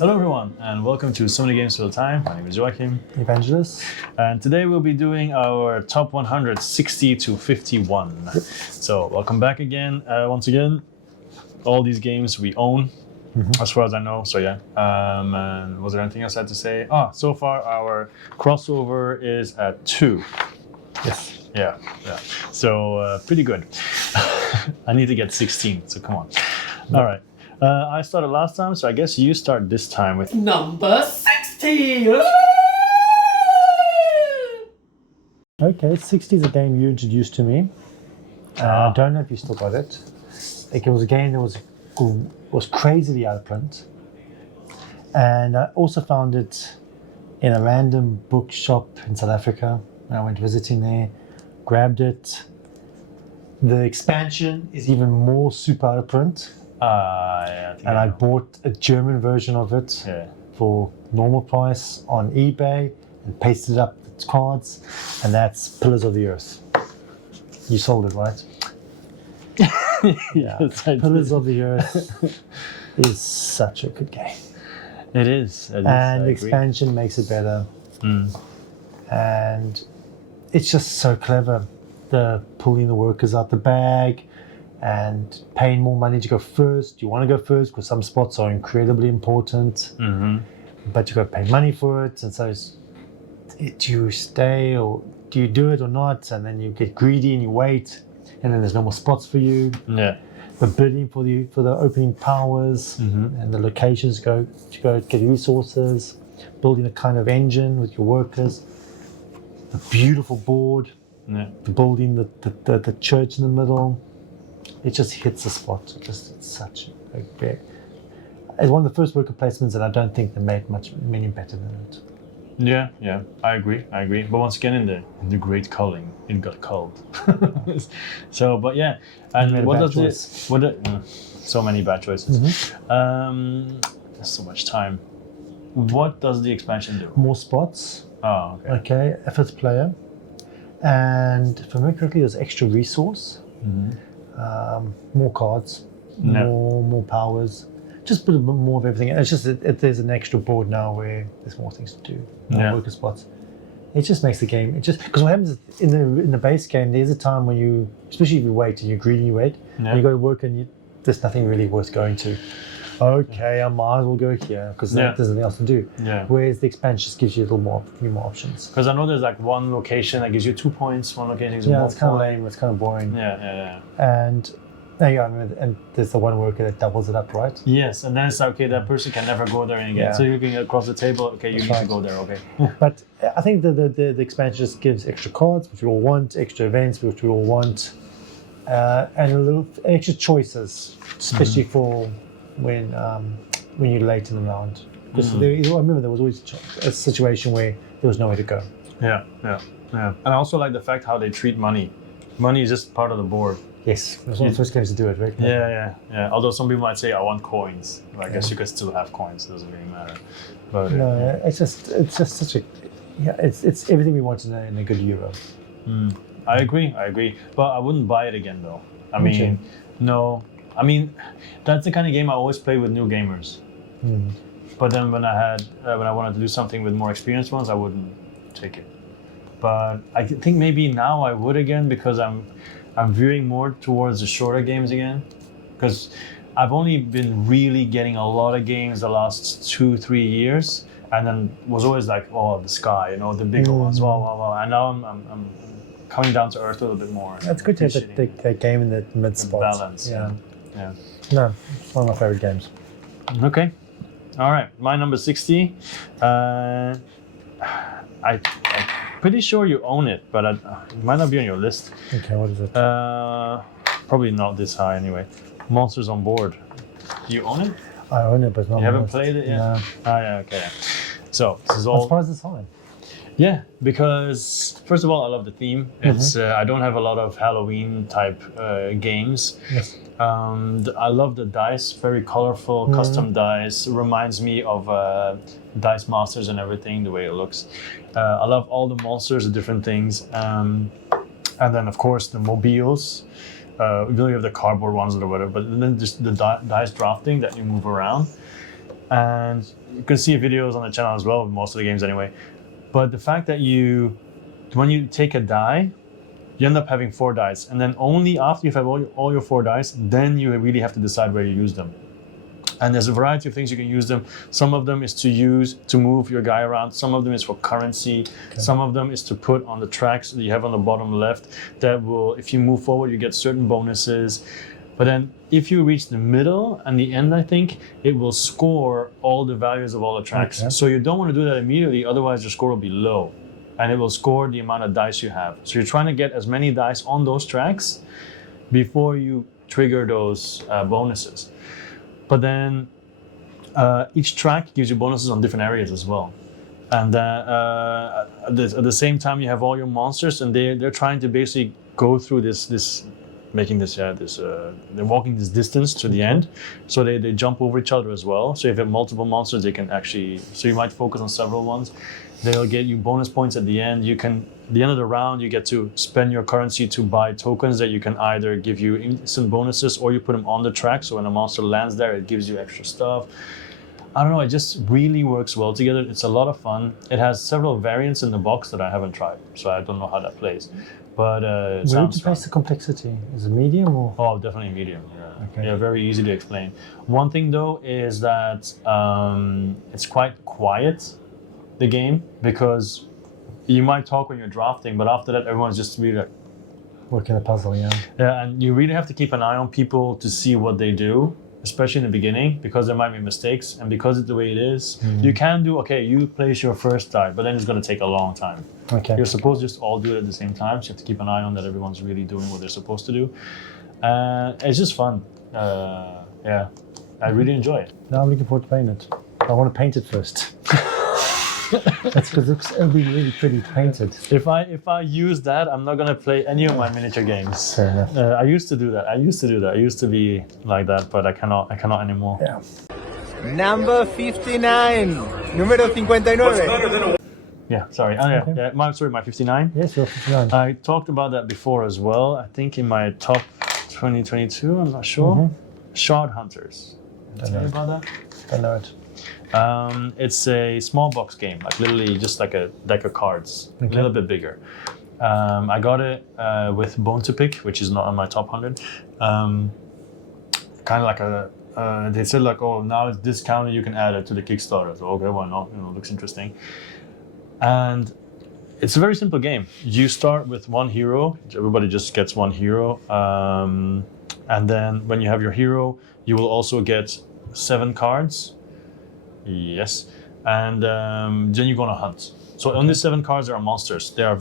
Hello everyone, and welcome to SMGSLT. My name is Joachim. Evangelos. And today we'll be doing our top 160 to 51. Yep. So welcome back again. Once again, all these games we own, as far as I know. So yeah. And was there anything else I had to say? So far our crossover is at 2. Yes. Yeah. So pretty good. I need to get 16, so come on. Yep. All right. I started last time, so I guess you start this time with number 60. Okay, 60 is a game you introduced to me. I don't know if you still got it. It was a game that was crazily out of print, and I also found it in a random bookshop in South Africa. I went visiting there, grabbed it. The expansion is even more super out of print. I bought a German version of it for normal price on eBay and pasted up the cards, and that's Pillars of the Earth. You sold it, right? Yes, I Pillars did. of the Earth is such a good game. It is. And the expansion makes it better. And it's just so clever. The pulling the workers out the bag and paying more money to go first. You want to go first because some spots are incredibly important, but you got to pay money for it. And so do you stay or do you do it or not? And then you get greedy and you wait, and then there's no more spots for you. Yeah. The bidding for the opening powers and the locations to go get resources, building a kind of engine with your workers, the beautiful board, building the church in the middle. It just hits the spot. It's such a big. It's one of the first worker placements, and I don't think they made many better than it. Yeah, I agree. But once again, in the great culling, it got culled. So, but yeah, and what does this? So many bad choices. There's so much time. What does the expansion do? More spots. Oh, okay. Okay, a fifth player, and if I remember correctly, there's extra resource. More cards, more powers, just a bit more of everything. It's just there's an extra board now where there's more things to do, more worker spots. It just makes the game. Because what happens is in the base game, there's a time when you, especially if you wait and you're greedy, you wait, and you go to work and there's nothing really worth going to. Okay, I might as well go here because there's nothing else to do. Yeah. Whereas the expansion just gives you a few more options. Because I know there's like one location that gives you 2 points, one location gives you 1 point. It's kind of lame. It's kind of boring. Yeah. And and there's the one worker that doubles it up, right? Yes, and then it's like, okay, that person can never go there again. Yeah. So you're looking across the table. Okay, you need to go there. Okay. But I think the expansion just gives extra cards, which we all want, extra events, which we all want, and a little extra choices, especially for when you're late in the round. Because I remember there was always a situation where there was nowhere to go. Yeah. And I also like the fact how they treat money. Money is just part of the board. Yes, it was one of the first games to do it, right? Yeah. Although some people might say, I want coins. Well, I guess you could still have coins. It doesn't really matter. But no, it's just such a it's everything we want in a good Euro. I agree. But I wouldn't buy it again though. No. I mean, that's the kind of game I always play with new gamers. But then when I wanted to do something with more experienced ones, I wouldn't take it. But I think maybe now I would again because I'm veering more towards the shorter games again. Because I've only been really getting a lot of games the last 2-3 years, and then was always like, the Sky, the bigger ones, wow. And now I'm coming down to earth a little bit more. That's good to have that game in the mid spot. Balance. Yeah. No, it's one of my favorite games. Okay. All right. My number 60. I'm pretty sure you own it, but it might not be on your list. Okay, what is it? Probably not this high anyway. Monsters on Board. Do you own it? I own it, but not. You haven't played it yet? No. Okay. So this is all. As far as it's high. Yeah, because first of all, I love the theme. It's I don't have a lot of Halloween type games. Yes. I love the dice, very colorful, custom dice. Reminds me of Dice Masters and everything, the way it looks. I love all the monsters, the different things. And then, of course, the mobiles. You have the cardboard ones or whatever, but then just the dice drafting that you move around. and you can see videos on the channel as well, most of the games anyway. But the fact that when you take a die, you end up having 4 dice, and then only after you have all your 4 dice, then you really have to decide where you use them. And there's a variety of things you can use them. Some of them is to move your guy around. Some of them is for currency. Okay. Some of them is to put on the tracks that you have on the bottom left that will, if you move forward, you get certain bonuses. But then if you reach the middle and the end, I think, it will score all the values of all the tracks. Okay. So you don't want to do that immediately, otherwise your score will be low. And it will score the amount of dice you have. So you're trying to get as many dice on those tracks before you trigger those bonuses. But then each track gives you bonuses on different areas as well. And at the same time, you have all your monsters, and they're trying to basically go through they're walking this distance to the end. So they jump over each other as well. So if you have multiple monsters, they can actually, so you might focus on several ones. They'll get you bonus points at the end. At the end of the round, you get to spend your currency to buy tokens that you can either give you instant bonuses, or you put them on the track. So when a monster lands there, it gives you extra stuff. I don't know, it just really works well together. It's a lot of fun. It has several variants in the box that I haven't tried, so I don't know how that plays. But it sounds fun. Where would you place the complexity? Is it medium or? Oh, definitely medium. Yeah. Okay. Yeah, very easy to explain. One thing though is that it's quite quiet, the game, because you might talk when you're drafting, but after that, everyone's just really like working a puzzle. Yeah. Yeah, and you really have to keep an eye on people to see what they do, especially in the beginning, because there might be mistakes, and because it's the way it is, you can do, okay, you place your first die, but then it's going to take a long time. Okay. You're supposed to just all do it at the same time, so you have to keep an eye on that everyone's really doing what they're supposed to do. It's just fun. Yeah, I really enjoy it. Now I'm looking forward to playing it. I want to paint it first. That's because it'll be really pretty painted. If I use that, I'm not gonna play any of my miniature games. Fair enough. I used to do that. I used to be like that, but I cannot anymore. Yeah. Number 59. Número 59. Yeah, sorry. Oh, yeah. Okay. My 59. Yes, you're 59. I talked about that before as well. I think in my top 2022. I'm not sure. Shard Hunters. Tell you about that? Don't know it. It's a small box game, like literally just like a deck of cards, a little bit bigger. I got it with Bone to Pick, which is not on my top 100. Kind of like they said like, oh, now it's discounted, you can add it to the Kickstarter. So okay, why not? Looks interesting. And it's a very simple game. You start with one hero. Everybody just gets one hero. And then when you have your hero, you will also get 7 cards. Yes, and then you go on a hunt. So on these 7 cards, there are monsters. They are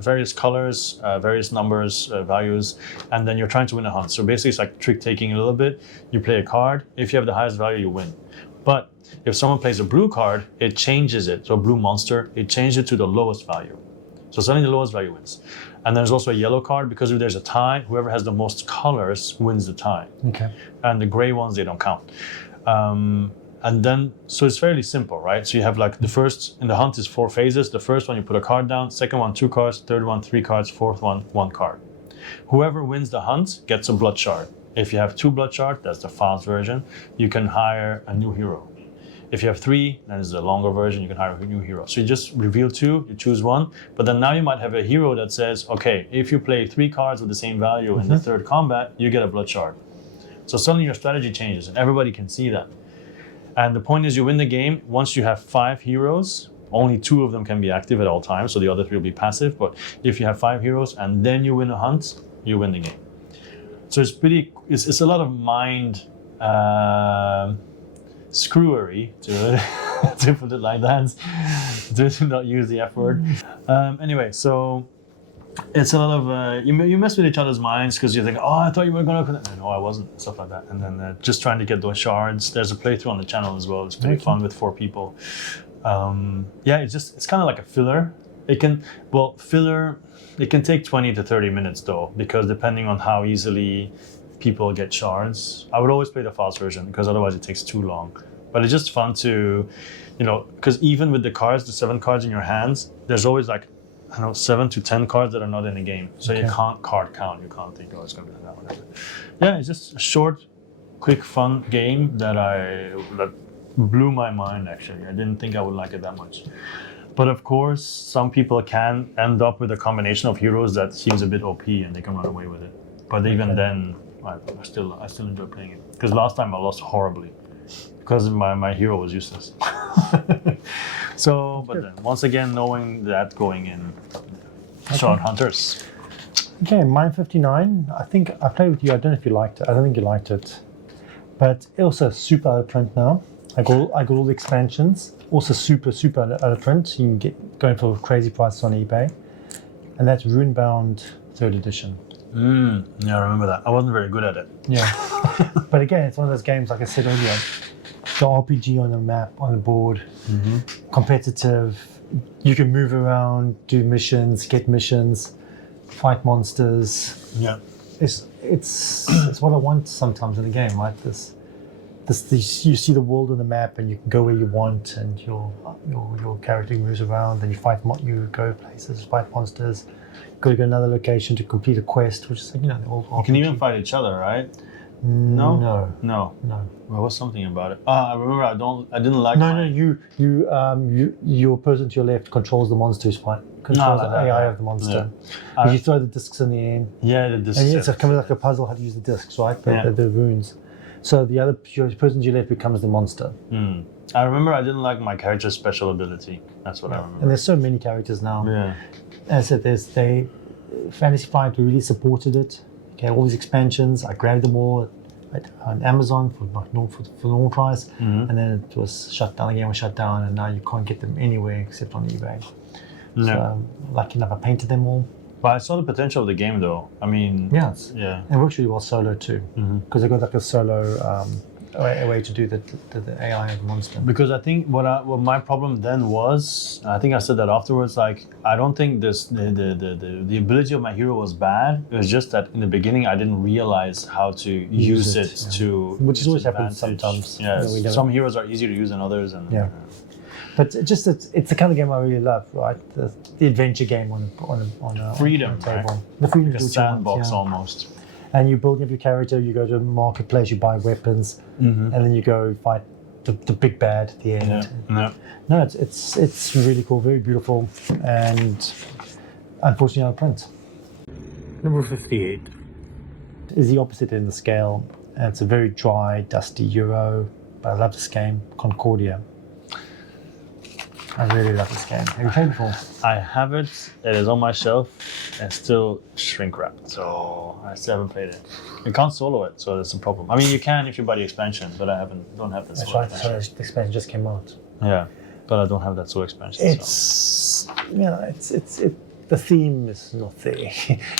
various colors, various numbers, values, and then you're trying to win a hunt. So basically, it's like trick taking a little bit. You play a card. If you have the highest value, you win. But if someone plays a blue card, it changes it. So a blue monster, it changes it to the lowest value. So suddenly the lowest value wins. And there's also a yellow card, because if there's a tie, whoever has the most colors wins the tie. Okay. And the gray ones, they don't count. And then, so it's fairly simple, right? So you have like the first, in the hunt is 4 phases. The first one, you put a card down. Second one, 2 cards. Third one, 3 cards. Fourth one, 1 card. Whoever wins the hunt gets a blood shard. If you have 2 blood shards, that's the fast version, you can hire a new hero. If you have 3, then it's the longer version, you can hire a new hero. So you just reveal 2, you choose 1, but then now you might have a hero that says, okay, if you play 3 cards with the same value in the third combat, you get a blood shard. So suddenly your strategy changes, and everybody can see that. And the point is, you win the game. Once you have 5 heroes, only 2 of them can be active at all times, so the other 3 will be passive. But if you have 5 heroes and then you win a hunt, you win the game. So it's a lot of mind screwery, to put it like that, to not use the F word. Anyway, so it's a lot of, you mess with each other's minds, because you think, oh, I thought you were going to, no, I wasn't, stuff like that. And then just trying to get those shards. There's a playthrough on the channel as well. It's pretty fun with 4 people. Yeah, it's kind of like a filler. It can take 20 to 30 minutes though, because depending on how easily people get shards, I would always play the fast version, because otherwise it takes too long. But it's just fun to, because even with the cards, the 7 cards in your hands, there's always like, 7 to 10 cards that are not in the game. So you can't card count. You can't think, oh, it's going to be that, whatever. Yeah, it's just a short, quick, fun game that blew my mind. Actually, I didn't think I would like it that much. But of course, some people can end up with a combination of heroes that seems a bit OP and they can run away with it. But even then, I still enjoy playing it. Because last time I lost horribly because my hero was useless. So, but then once again, knowing that going in, Shard Hunters. Okay, Mine 59. I think I played with you. I don't know if you liked it. I don't think you liked it. But also super out of print now. I got all the expansions. Also super out of print. You can get going for crazy prices on eBay. And that's Runebound 3rd edition. Yeah, I remember that. I wasn't very good at it. Yeah. But again, it's one of those games, like I said earlier, the RPG on the map, on the board, competitive. You can move around, do missions, get missions, fight monsters. Yeah. It's what I want sometimes in a game, right? This you see the world on the map and you can go where you want, and your character moves around and you go places, fight monsters, go to another location to complete a quest, which is the old RPG. You can even fight each other, right? No. There was something about it. I remember. I didn't like. Your person to your left controls the monster who's fight. Controls the AI of the monster. Yeah. You throw the discs in the air. Yeah, the discs. And it's kind of like a puzzle how to use the discs, right? The runes. So your person to your left becomes the monster. I remember I didn't like my character's special ability. That's what I remember. And there's so many characters now. Yeah. As I said, Fantasy Flight really supported it. Okay, all these expansions, I grabbed them all on Amazon for normal price, and then it was shut down. The game was shut down, and now you can't get them anywhere except on eBay. No. So lucky enough, I painted them all. But I saw the potential of the game, though. I mean, yeah, it works really well solo too, because they got like a solo a way to do the AI of the monster. Because I think what my problem then was, I think I said that afterwards. Like, I don't think the ability of my hero was bad. It was just that in the beginning I didn't realize how to use it to which is always happens advantage. sometimes. Yeah, some heroes are easier to use than others, and But it's the kind of game I really love, right? The adventure game on a freedom, on a table. right? The freedom like a to do what you want, sandbox almost. And you build up your character. You go to a marketplace. You buy weapons, and then you go fight the big bad at the end. No, it's really cool, very beautiful, and unfortunately out of print. Number 58 is the opposite end of the scale. And it's a very dry, dusty Euro, but I love this game, Concordia. I really love this game. Have you played before? I have it. It is on my shelf and still shrink wrapped, so I still haven't played it. You can't solo it, so that's a problem. I mean, you can if you buy the expansion, but I don't have the solo expansion. That's right. The expansion just came out. Yeah, but I don't have that solo expansion. It's the theme is not there.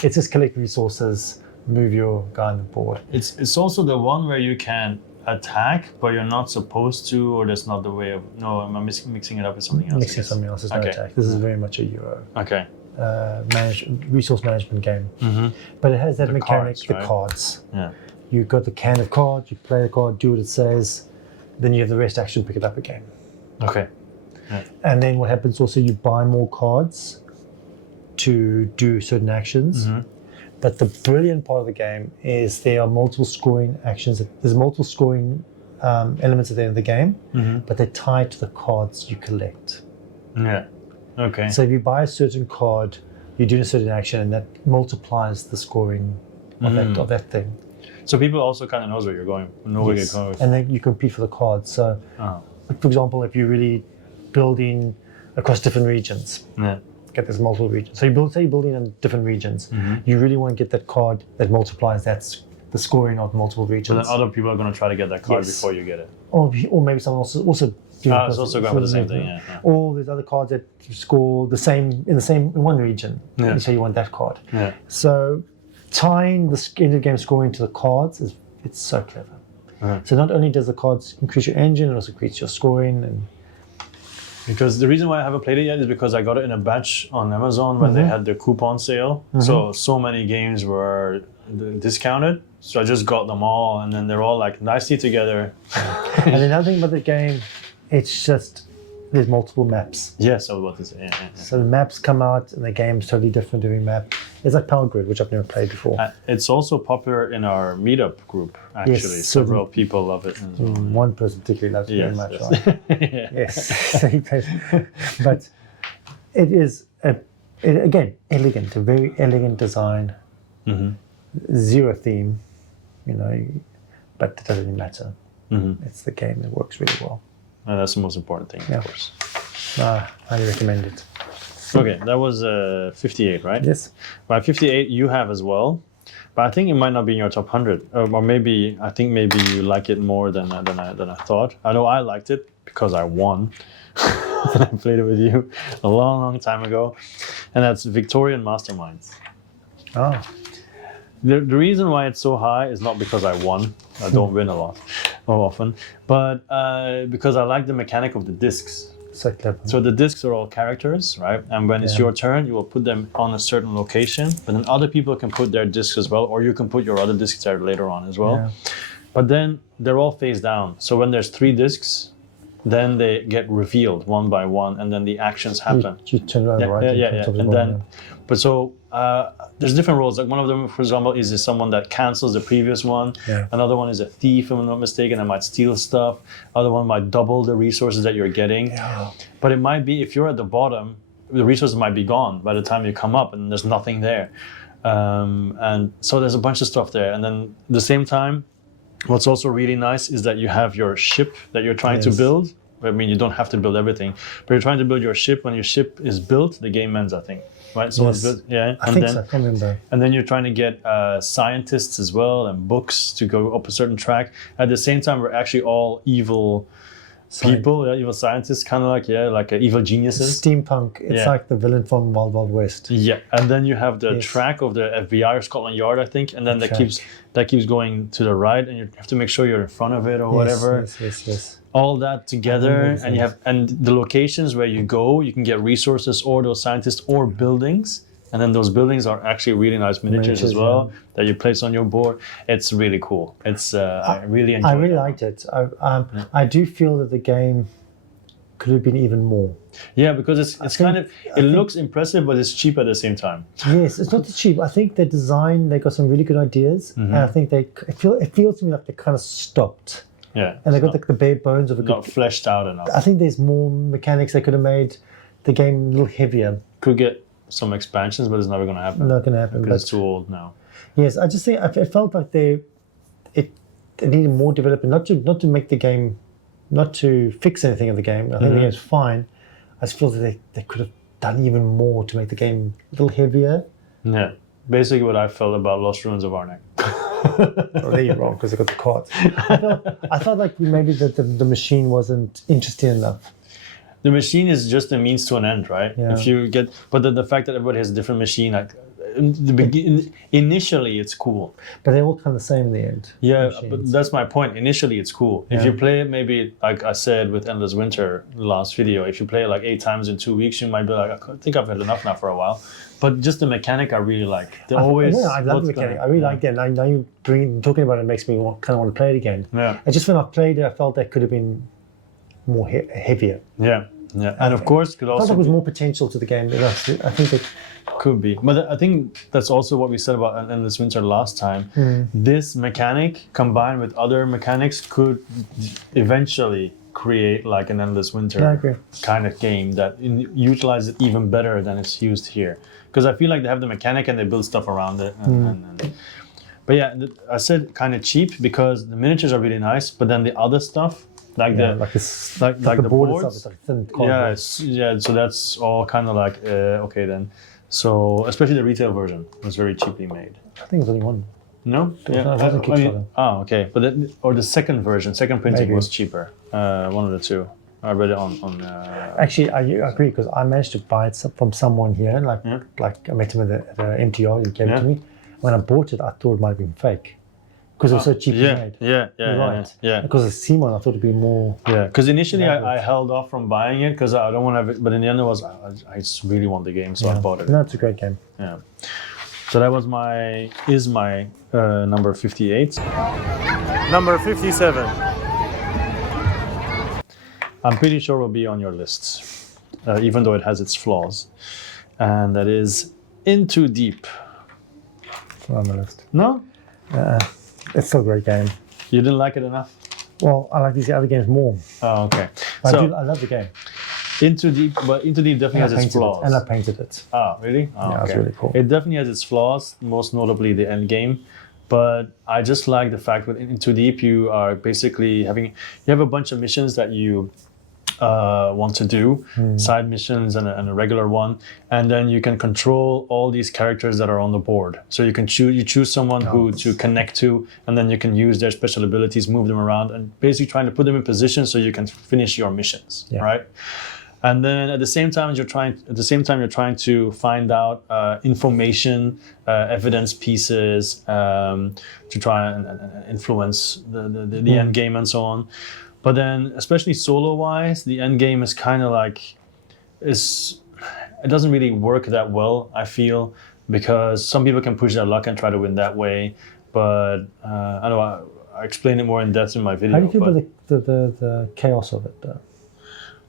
It's just collect resources, move your guy on the board. It's also the one where you can attack, but you're not supposed to, or that's not the way of. No, I'm mixing it up with something else. Mixing something else is no attack. This is very much a Euro. Okay. Resource management game, but it has that mechanic, the cards. Yeah. You've got the can of cards. You play the card, do what it says, then you have the rest action, pick it up again. Okay. Yeah. And then what happens also, you buy more cards to do certain actions. But the brilliant part of the game is there are multiple scoring actions. There's multiple scoring elements at the end of the game, but they're tied to the cards you collect. Yeah. Okay. So if you buy a certain card, you do a certain action, and that multiplies the scoring of that thing. So people also kind of knows where you're going. Know where you're going. And then you compete for the cards. So, for example, if you're really building across different regions, get this multiple regions. So you're building in different regions. You really want to get that card that multiplies the scoring of multiple regions. So then other people are going to try to get that card before you get it. Or maybe someone else also. It's also going for the same thing. Yeah. Or there's other cards that score the same in one region. Yeah. So you want that card. Yeah. So tying the end of game scoring to the cards it's so clever. So not only does the cards increase your engine, it also increases your scoring. And because the reason why I haven't played it yet is because I got it in a batch on Amazon when they had the coupon sale. So many games were discounted. So I just got them all, and then they're all like nicely together. And another thing about the game, it's just there's multiple maps. Yes, I was about to say. Yeah. So the maps come out, and the game's totally different every map. It's like Power Grid, which I've never played before. It's also popular in our meetup group, actually. Yes, Several people love it as well. One person particularly loves it very much. Right? Yeah. Yes, so he plays. But it is again elegant, a very elegant design. Zero theme, but it doesn't really matter. It's the game that works really well. And that's the most important thing, of course. Highly recommend it. Okay, that was 58, right? Yes. By 58, you have as well. But I think it might not be in your top 100. Or maybe, I think maybe you like it more than I thought. I know I liked it because I won. I played it with you a long, long time ago. And that's Victorian Masterminds. Oh. The reason why it's so high is not because I won. I don't win a lot or often. But because I like the mechanic of the discs. So clever. So the discs are all characters, right? And when it's your turn, you will put them on a certain location, but then other people can put their discs as well, or you can put your other discs there later on as well. Yeah. But then they're all face down. So when there's 3 discs, then they get revealed one by one, and then the actions happen. You turn around, right? Yeah. And then, but so there's different roles. Like one of them, for example, is someone that cancels the previous one. Yeah. Another one is a thief, if I'm not mistaken, and might steal stuff. Other one might double the resources that you're getting. Yeah. But it might be, if you're at the bottom, the resources might be gone by the time you come up, and there's nothing there. And so there's a bunch of stuff there. And then at the same time, what's also really nice is that you have your ship that you're trying to build. I mean, you don't have to build everything, but you're trying to build your ship. When your ship is built, the game ends, I think. Right? So Yes. I think so. I can't remember. And then you're trying to get scientists as well and books to go up a certain track. At the same time, we're actually all evil people, evil scientists, kind of like evil geniuses. Steampunk. It's like the villain from Wild Wild West. Yeah, and then you have the track of the FBI or Scotland Yard, I think, and then that keeps going to the right, and you have to make sure you're in front of it or whatever. Yes. All that together, and the locations where you go, you can get resources or those scientists or buildings, and then those buildings are actually really nice miniatures as well that you place on your board. It's really cool. It's I really enjoyed it. I really liked it. I do feel that the game could have been even more. Yeah, because it's kind of it looks impressive, but it's cheap at the same time. Yes, it's not cheap. I think the design, they got some really good ideas, and I think it feels to me like they kind of stopped. Yeah, and they got the bare bones of a not fleshed out enough. I think there's more mechanics. They could have made the game a little heavier. Could get some expansions, but it's never going to happen. Not going to happen because it's too old now. Yes, I just think it felt like it needed more development. Not to make the game, not to fix anything in the game. I think the game's fine. I just feel that they could have done even more to make the game a little heavier. Yeah, basically what I felt about Lost Ruins of Arnak. Oh, there you're wrong because I got the cards. I felt like maybe that the machine wasn't interesting enough. The machine is just a means to an end, right? Yeah. If you get, but the fact that everybody has a different machine, like initially it's cool. But they're all kind of the same in the end. Yeah, machines. but that's my point. Initially it's cool. If you play it, maybe like I said with Endless Winter last video, if you play it like 8 times in 2 weeks, you might be like, I think I've had enough now for a while. But just the mechanic I really like. I love the mechanic. I really like it. And now you talking about it makes me kind of want to play it again. Yeah. I just when I played it, I felt that could have been more heavier. Yeah. And of course, could also. I thought there was more potential to the game. I think it could be. But I think that's also what we said about Endless Winter last time. This mechanic combined with other mechanics could eventually create like an Endless Winter kind of game that utilizes it even better than it's used here. Because I feel like they have the mechanic and they build stuff around it. But yeah, I said kind of cheap because the miniatures are really nice, but then the other stuff, like the boards, like thin cardboard. So that's all kind of like okay then. So especially the retail version was very cheaply made. I think it was only one. No, okay. But the second version, second printing was cheaper. One of the two. I read it on. Actually, I agree because I managed to buy it from someone here. Like I met him at the MTR. He gave it to me. When I bought it, I thought it might have been fake because it was so cheaply made. Yeah. Because it's Simon, I thought it'd be more. Yeah, because initially I held off from buying it because I don't want to have it. But in the end, I just really want the game, so I bought it. No, it's a great game. Yeah. So that was my number 58. Number 57. I'm pretty sure will be on your lists, even though it has its flaws. And that is Into Deep on the list. No? It's still a great game. You didn't like it enough? Well, I like these other games more. Oh, okay. I So love the game. Into Deep definitely has its flaws. And I painted it. Oh, really? Oh, Yeah, it's really cool. It definitely has its flaws, most notably the end game. But I just like the fact that in Too Deep you are basically you have a bunch of missions that you want to do, side missions and a regular one, and then you can control all these characters that are on the board. So you can choose someone who to connect to, and then you can use their special abilities, move them around, and basically trying to put them in position so you can finish your missions, right? And then at the same time you're trying to find out information, evidence pieces to try and influence the end game and so on. But then, especially solo-wise, the end game is kind of like it doesn't really work that well, I feel, because some people can push their luck and try to win that way. But I know I explained it more in depth in my video. How do you feel about the chaos of it, though?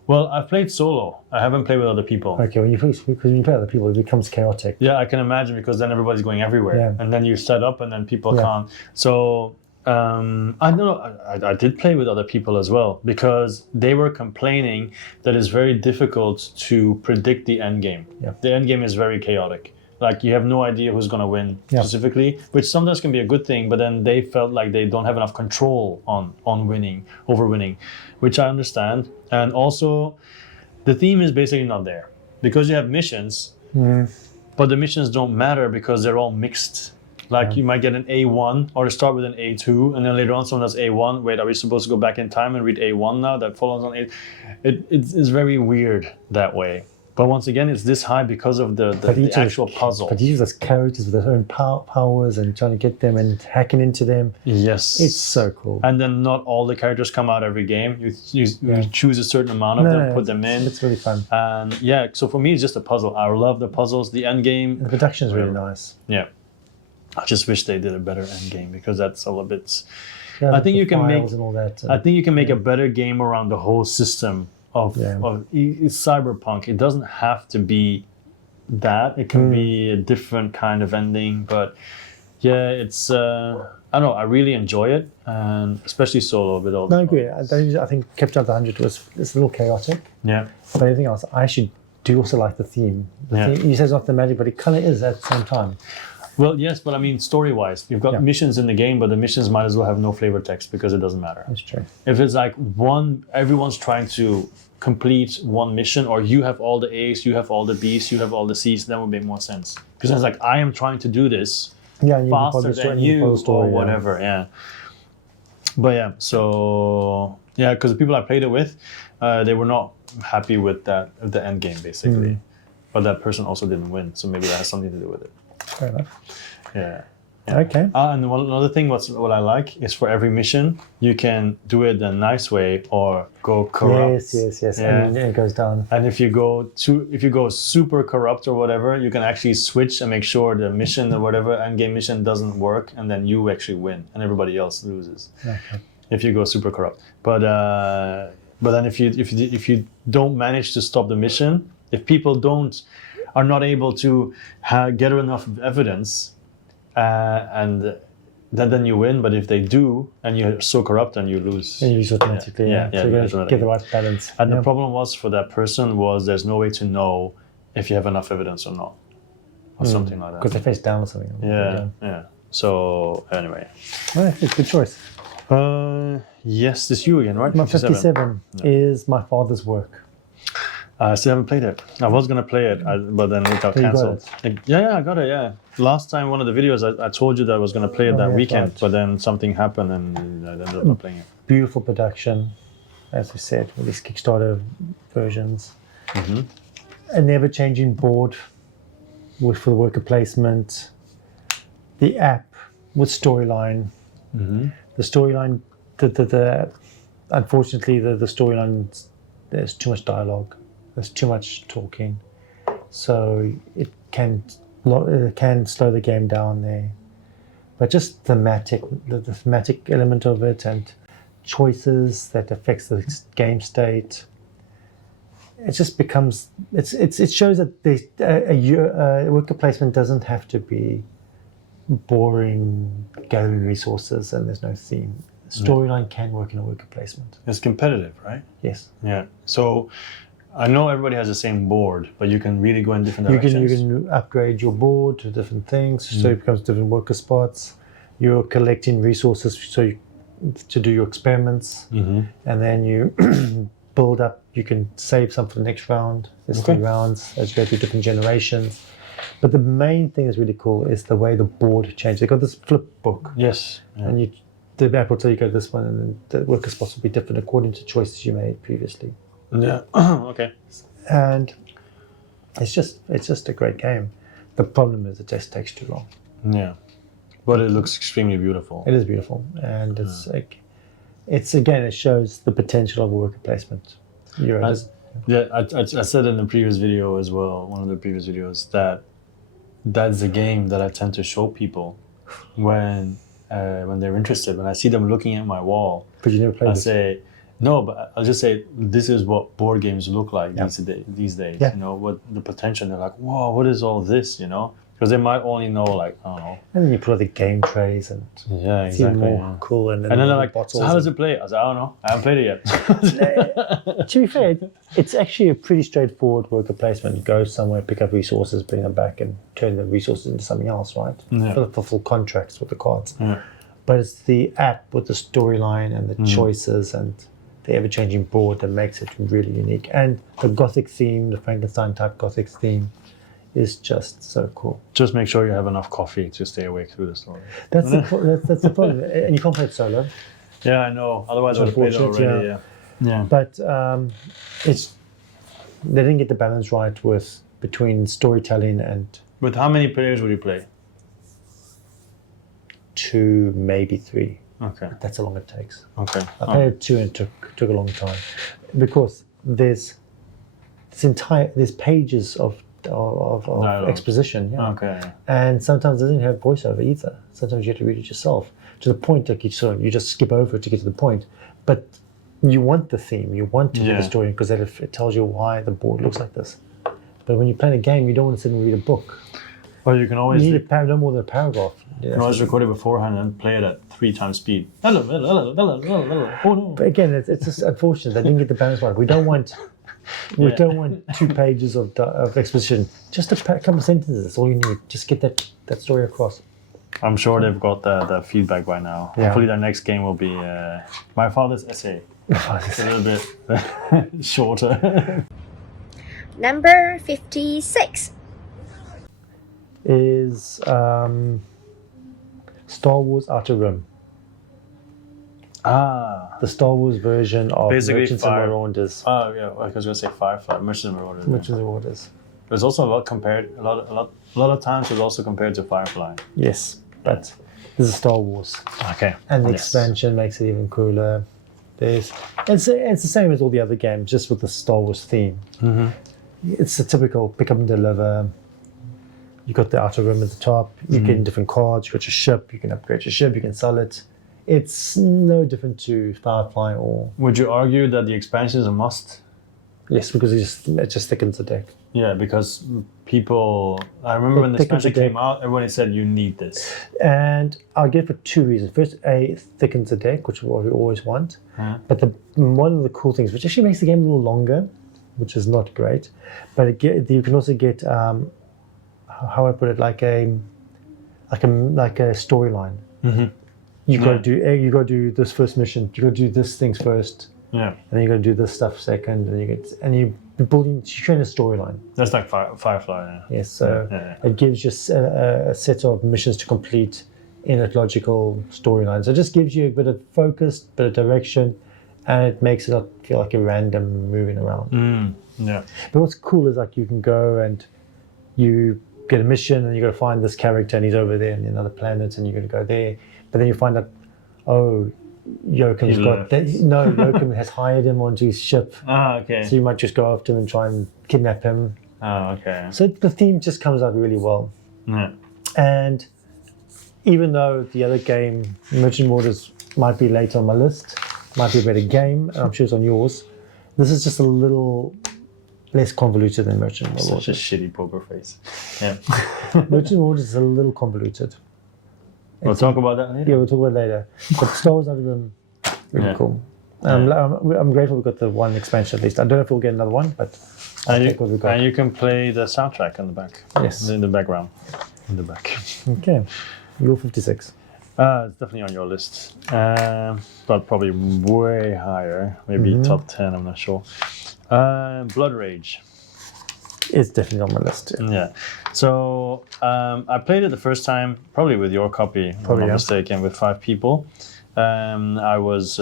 Well, I've played solo. I haven't played with other people. Okay, when you play with other people, it becomes chaotic. Yeah, I can imagine, because then everybody's going everywhere, and then you set up, and then people can't. So I know I did play with other people as well, because they were complaining that it's very difficult to predict the end game. Yeah. The end game is very chaotic. Like, you have no idea who's going to win specifically, which sometimes can be a good thing, but then they felt like they don't have enough control on over winning, which I understand. And also, the theme is basically not there, because you have missions, but the missions don't matter because they're all mixed. Like, you might get an A1 or start with an A2, and then later on someone does A1. Wait, are we supposed to go back in time and read A1 now? That follows on A. It's very weird that way. But once again, it's this high because of the actual puzzle. But each of those characters with their own powers and trying to get them and hacking into them. Yes. It's so cool. And then not all the characters come out every game. You choose a certain amount of them, put them in. It's really fun. And so for me, it's just a puzzle. I love the puzzles. The end game. The production is really nice. Yeah. I just wish they did a better end game, because that's a little bit. Yeah, I think you can make. And all that, I think you can make a better game around the whole system of cyberpunk. It doesn't have to be that. It can be a different kind of ending, but it's. I don't know. I really enjoy it, and especially solo with all. No, I agree. I think Capture the 100 it's a little chaotic. Yeah. But anything else, I actually do also like the theme. Theme, you say it's not thematic, but it kind of is at the same time. Well, yes, but I mean, story-wise, you've got missions in the game, but the missions might as well have no flavor text, because it doesn't matter. That's true. If it's like everyone's trying to complete one mission, or you have all the A's, you have all the B's, you have all the C's, that would make more sense. Because it's like, I am trying to do this faster than you, or whatever. Yeah. But because the people I played it with, they were not happy with the end game, basically. But that person also didn't win, so maybe that has something to do with it. Fair enough. Yeah. Okay. And another thing, what I like is, for every mission, you can do it the nice way or go corrupt. Yes. Yeah. And it goes down. And if you go super corrupt or whatever, you can actually switch and make sure the mission or whatever end game mission doesn't work, and then you actually win and everybody else loses. Okay. If you go super corrupt. But then if you don't manage to stop the mission, if people are not able to get enough evidence, and then you win. But if they do, and you're so corrupt, then you lose. And you lose automatically. So you gotta get the right balance. And the problem was, for that person, was there's no way to know if you have enough evidence or not, or something like that. Because they face down or something. Yeah. So anyway. Well, it's a good choice. Yes, it's you again, right? My 57 is my father's work. I still haven't played it. I was going to play it, but then it got cancelled. Yeah, I got it, yeah. Last time, one of the videos, I told you that I was going to play it that weekend, but then something happened and I ended up not playing it. Beautiful production, as we said, with these Kickstarter versions. Mm-hmm. A never-changing board for the worker placement. The app with storyline. Mm-hmm. The storyline, unfortunately, the storyline, there's too much dialogue. There's too much talking, so it can slow the game down there. But just the thematic element of it, and choices that affects the game state. It just becomes it shows that a worker placement doesn't have to be boring gathering resources and there's no theme. Storyline can work in a worker placement. It's competitive, right? Yes. Yeah. So I know everybody has the same board, but you can really go in different You directions. can upgrade your board to different things, so it becomes different worker spots. You're collecting resources to do your experiments, and then you build up. You can save some for the next round. There's 3 rounds as you go through different generations. But the main thing that's really cool is the way the board changed. They got this flip book, Yes. Yeah. and the map will tell you go this one, and then the worker spots will be different according to choices you made previously. Yeah. Okay. And it's just a great game. The problem is it just takes too long. Yeah. But it looks extremely beautiful. It is beautiful, and it shows the potential of a worker placement. I said in the previous video as well, one of the previous videos, that that's a game that I tend to show people when they're interested. When I see them looking at my wall, But you never played I this. say, no, but I'll just say, this is what board games look like these days. Yeah. You know, what the potential. They're like, whoa, what is all this? You know, because they might only know, like, I don't know. And then you put all the game trays and Yeah, it's even exactly. more cool. And then And then they're the like, bottles. so how does it play? I said, I don't know. I haven't played it yet. To be fair, it's actually a pretty straightforward worker placement. Go somewhere, pick up resources, bring them back, and turn the resources into something else, right? Yeah. For full contracts with the cards. Yeah. But it's the app with the storyline and the choices and the ever-changing board that makes it really unique. And the Gothic theme, the Frankenstein-type Gothic theme, is just so cool. Just make sure you have enough coffee to stay awake through the story. That's that's the problem. And you can't play it solo. Yeah, I know. Otherwise, I would have played it unfortunate, already. Yeah. But they didn't get the balance right between storytelling and With how many players would you play? 2, maybe 3. Okay. That's how long it takes. Okay. I played 2 and it took a long time because there's pages of Dialogue. exposition. Yeah. Okay. And sometimes it doesn't have voiceover either. Sometimes you have to read it yourself to the point that you just skip over it to get to the point. But you want the theme, you want to hear the story because it tells you why the board looks like this. But when you're playing a game, you don't want to sit and read a book. Well, you can always You need no more than a paragraph. you can always record it beforehand and play it at 3 times speed. Hello, hello, hello, hello, hello. Oh no. But again, it's just unfortunate they didn't get the balance right. We don't want 2 pages of exposition. Just a couple of sentences. That's all you need. Just get that story across. I'm sure they've got the feedback by now. Yeah. Hopefully, their next game will be My Father's Essay. It's a little bit shorter. Number 56. Is Star Wars Outer Rim. The Star Wars version of Basically Merchants and Marauders. Oh yeah, I was gonna say Firefly, Merchants and Marauders. Merchants and Marauders. There's also a lot of times it's also compared to Firefly. Yes, but this is Star Wars. Okay. And the expansion makes it even cooler. It's the same as all the other games, just with the Star Wars theme. Mm-hmm. It's a typical pick up and deliver. You got the outer rim at the top. You get different cards. You got your ship. You can upgrade your ship. You can sell it. It's no different to Firefly or. Would you argue that the expansion is a must? Yes, because it just thickens the deck. Yeah, because people. I remember when the expansion came out, everyone said you need this. And I'll get it for 2 reasons. First, it thickens the deck, which is what we always want. But one of the cool things, which actually makes the game a little longer, which is not great, but you can also get. How I put it, like a storyline. Mm-hmm. You got to do this first mission. You got to do this things first. Yeah. And then you got to do this stuff second, and you building. You train a storyline. That's like Firefly. Yeah. Yes. So it gives you a set of missions to complete in a logical storyline. So it just gives you a bit of focus, bit of direction, and it makes it not feel like a random moving around. Yeah. But what's cool is like you can go and you get a mission and you got to find this character and he's over there in another planet and you're going to go there. But then you find out, Joachim's Joachim has hired him onto his ship. Okay. So you might just go after him and try and kidnap him. Okay. So the theme just comes out really well. Yeah. And even though the other game, Merchant Waters, might be later on my list, might be a better game, and I'm sure it's on yours, this is just a little less convoluted than Merchant Waters. Such a shitty poker face. Yeah. Merchant Waters is a little convoluted. We'll talk about that later. Yeah, we'll talk about it later. But Star Wars Out of them, really Yeah. cool. I'm grateful we got the one expansion at least. I don't know if we'll get another one, but I'll take what we got. And you can play the soundtrack in the back. Yes. In the background. In the back. Okay. You're 56. It's definitely on your list. But probably way higher. Maybe top 10, I'm not sure. Blood Rage. It's definitely on my list. Yeah. Yeah. So I played it the first time, probably with your copy, if I'm not mistaken, with 5 people. I was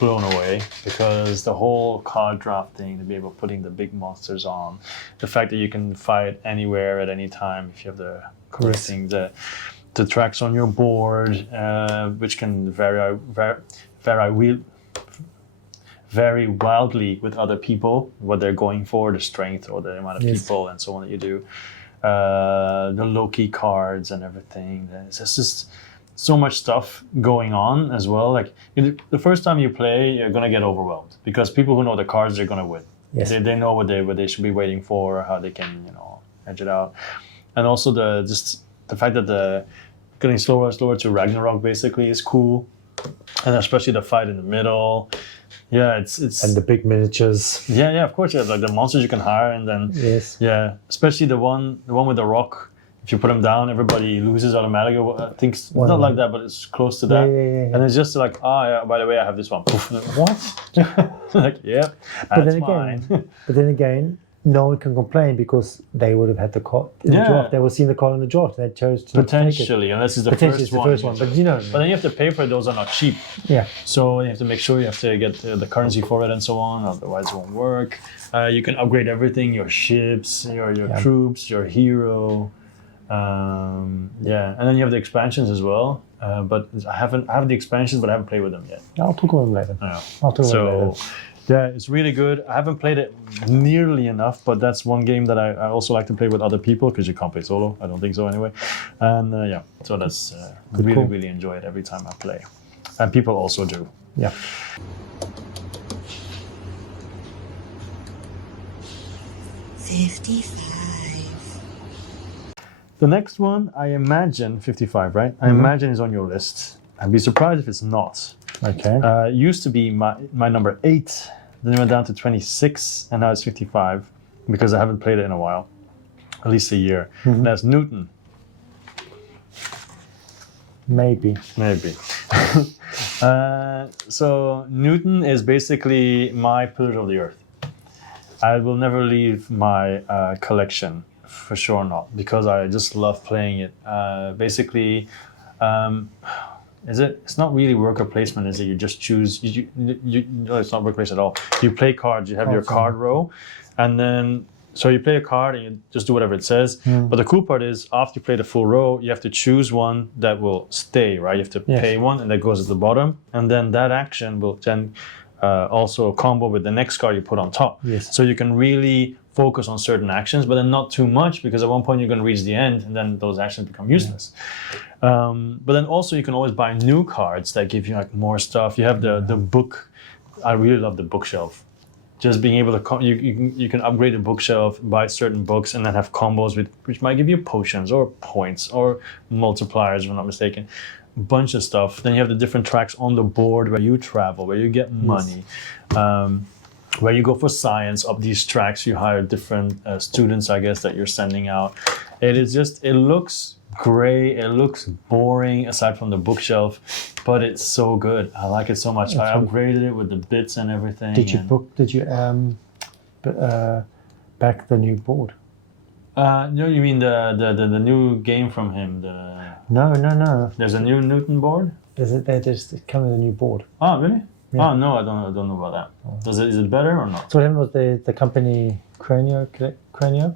blown away because the whole card drafting, to be able putting the big monsters on, the fact that you can fight anywhere at any time if you have the correct thing, the tracks on your board, which can vary wildly with other people, what they're going for, the strength or the amount of people and so on that you do. The Loki cards and everything. It's just so much stuff going on as well. Like the first time you play, you're gonna get overwhelmed because people who know the cards are gonna win. Yes. They know what they should be waiting for, how they can edge it out, and also the fact that the getting slower and slower to Ragnarok basically is cool, and especially the fight in the middle. Yeah, it's And the big miniatures. yeah, of course. Yeah, like the monsters you can hire, and then especially the one with the rock. If you put them down, everybody loses automatically. I think it's not like that, but it's close to that. Yeah. And it's just like, by the way, I have this one. What? Like, that's mine. But then again, no one can complain because they would have had the card in the draft. They would have seen the card in the draft. They chose to Potentially, unless it's the Potentially first one. it's the first one, but you know. But then you have to pay for it. Those are not cheap. Yeah. So you have to make sure you have to get the currency for it and so on. Otherwise, it won't work. You can upgrade everything: your ships, your troops, your hero. And then you have the expansions as well. But I have the expansions, but I haven't played with them yet. I'll talk about them later. Yeah. I'll talk about them later. Yeah, it's really good. I haven't played it nearly enough, but that's one game that I also like to play with other people because you can't play solo. I don't think so anyway. And so that's really enjoy it every time I play. And people also do. Yeah. The next one, I imagine 55, right? I imagine is on your list. I'd be surprised if it's not. Okay. It used to be my number 8, then it went down to 26, and now it's 55 because I haven't played it in a while, at least a year. And that's Newton. Maybe. So Newton is basically my Pillar of the Earth. I will never leave my collection, for sure not, because I just love playing it. Basically, it's not really worker placement, is it? You just choose, no, it's not worker placement at all. You play cards, you have your card row, and then, so you play a card and you just do whatever it says. But the cool part is, after you play the full row, you have to choose one that will stay, right? You have to pay one, and that goes at the bottom, and then that action will then also combo with the next card you put on top. Yes. So you can really focus on certain actions, but then not too much, because at one point you're going to reach the end, and then those actions become useless. But then also you can always buy new cards that give you like more stuff. You have the book. I really love the bookshelf. Just being able to you can upgrade the bookshelf, buy certain books, and then have combos which might give you potions or points or multipliers, if I'm not mistaken. A bunch of stuff. Then you have the different tracks on the board where you travel, where you get money, where you go for science. Up these tracks, you hire different students, I guess, that you're sending out. It looks gray, it looks boring aside from the bookshelf, but it's so good. I like it so much. I upgraded it with the bits and everything. Did you back the new board? No, you mean the new game from him? No. There's a new Newton board? They just come with a new board. Oh, really? Yeah. Oh no, I don't know about that. Is it better or not? So what happened was the company Cranio.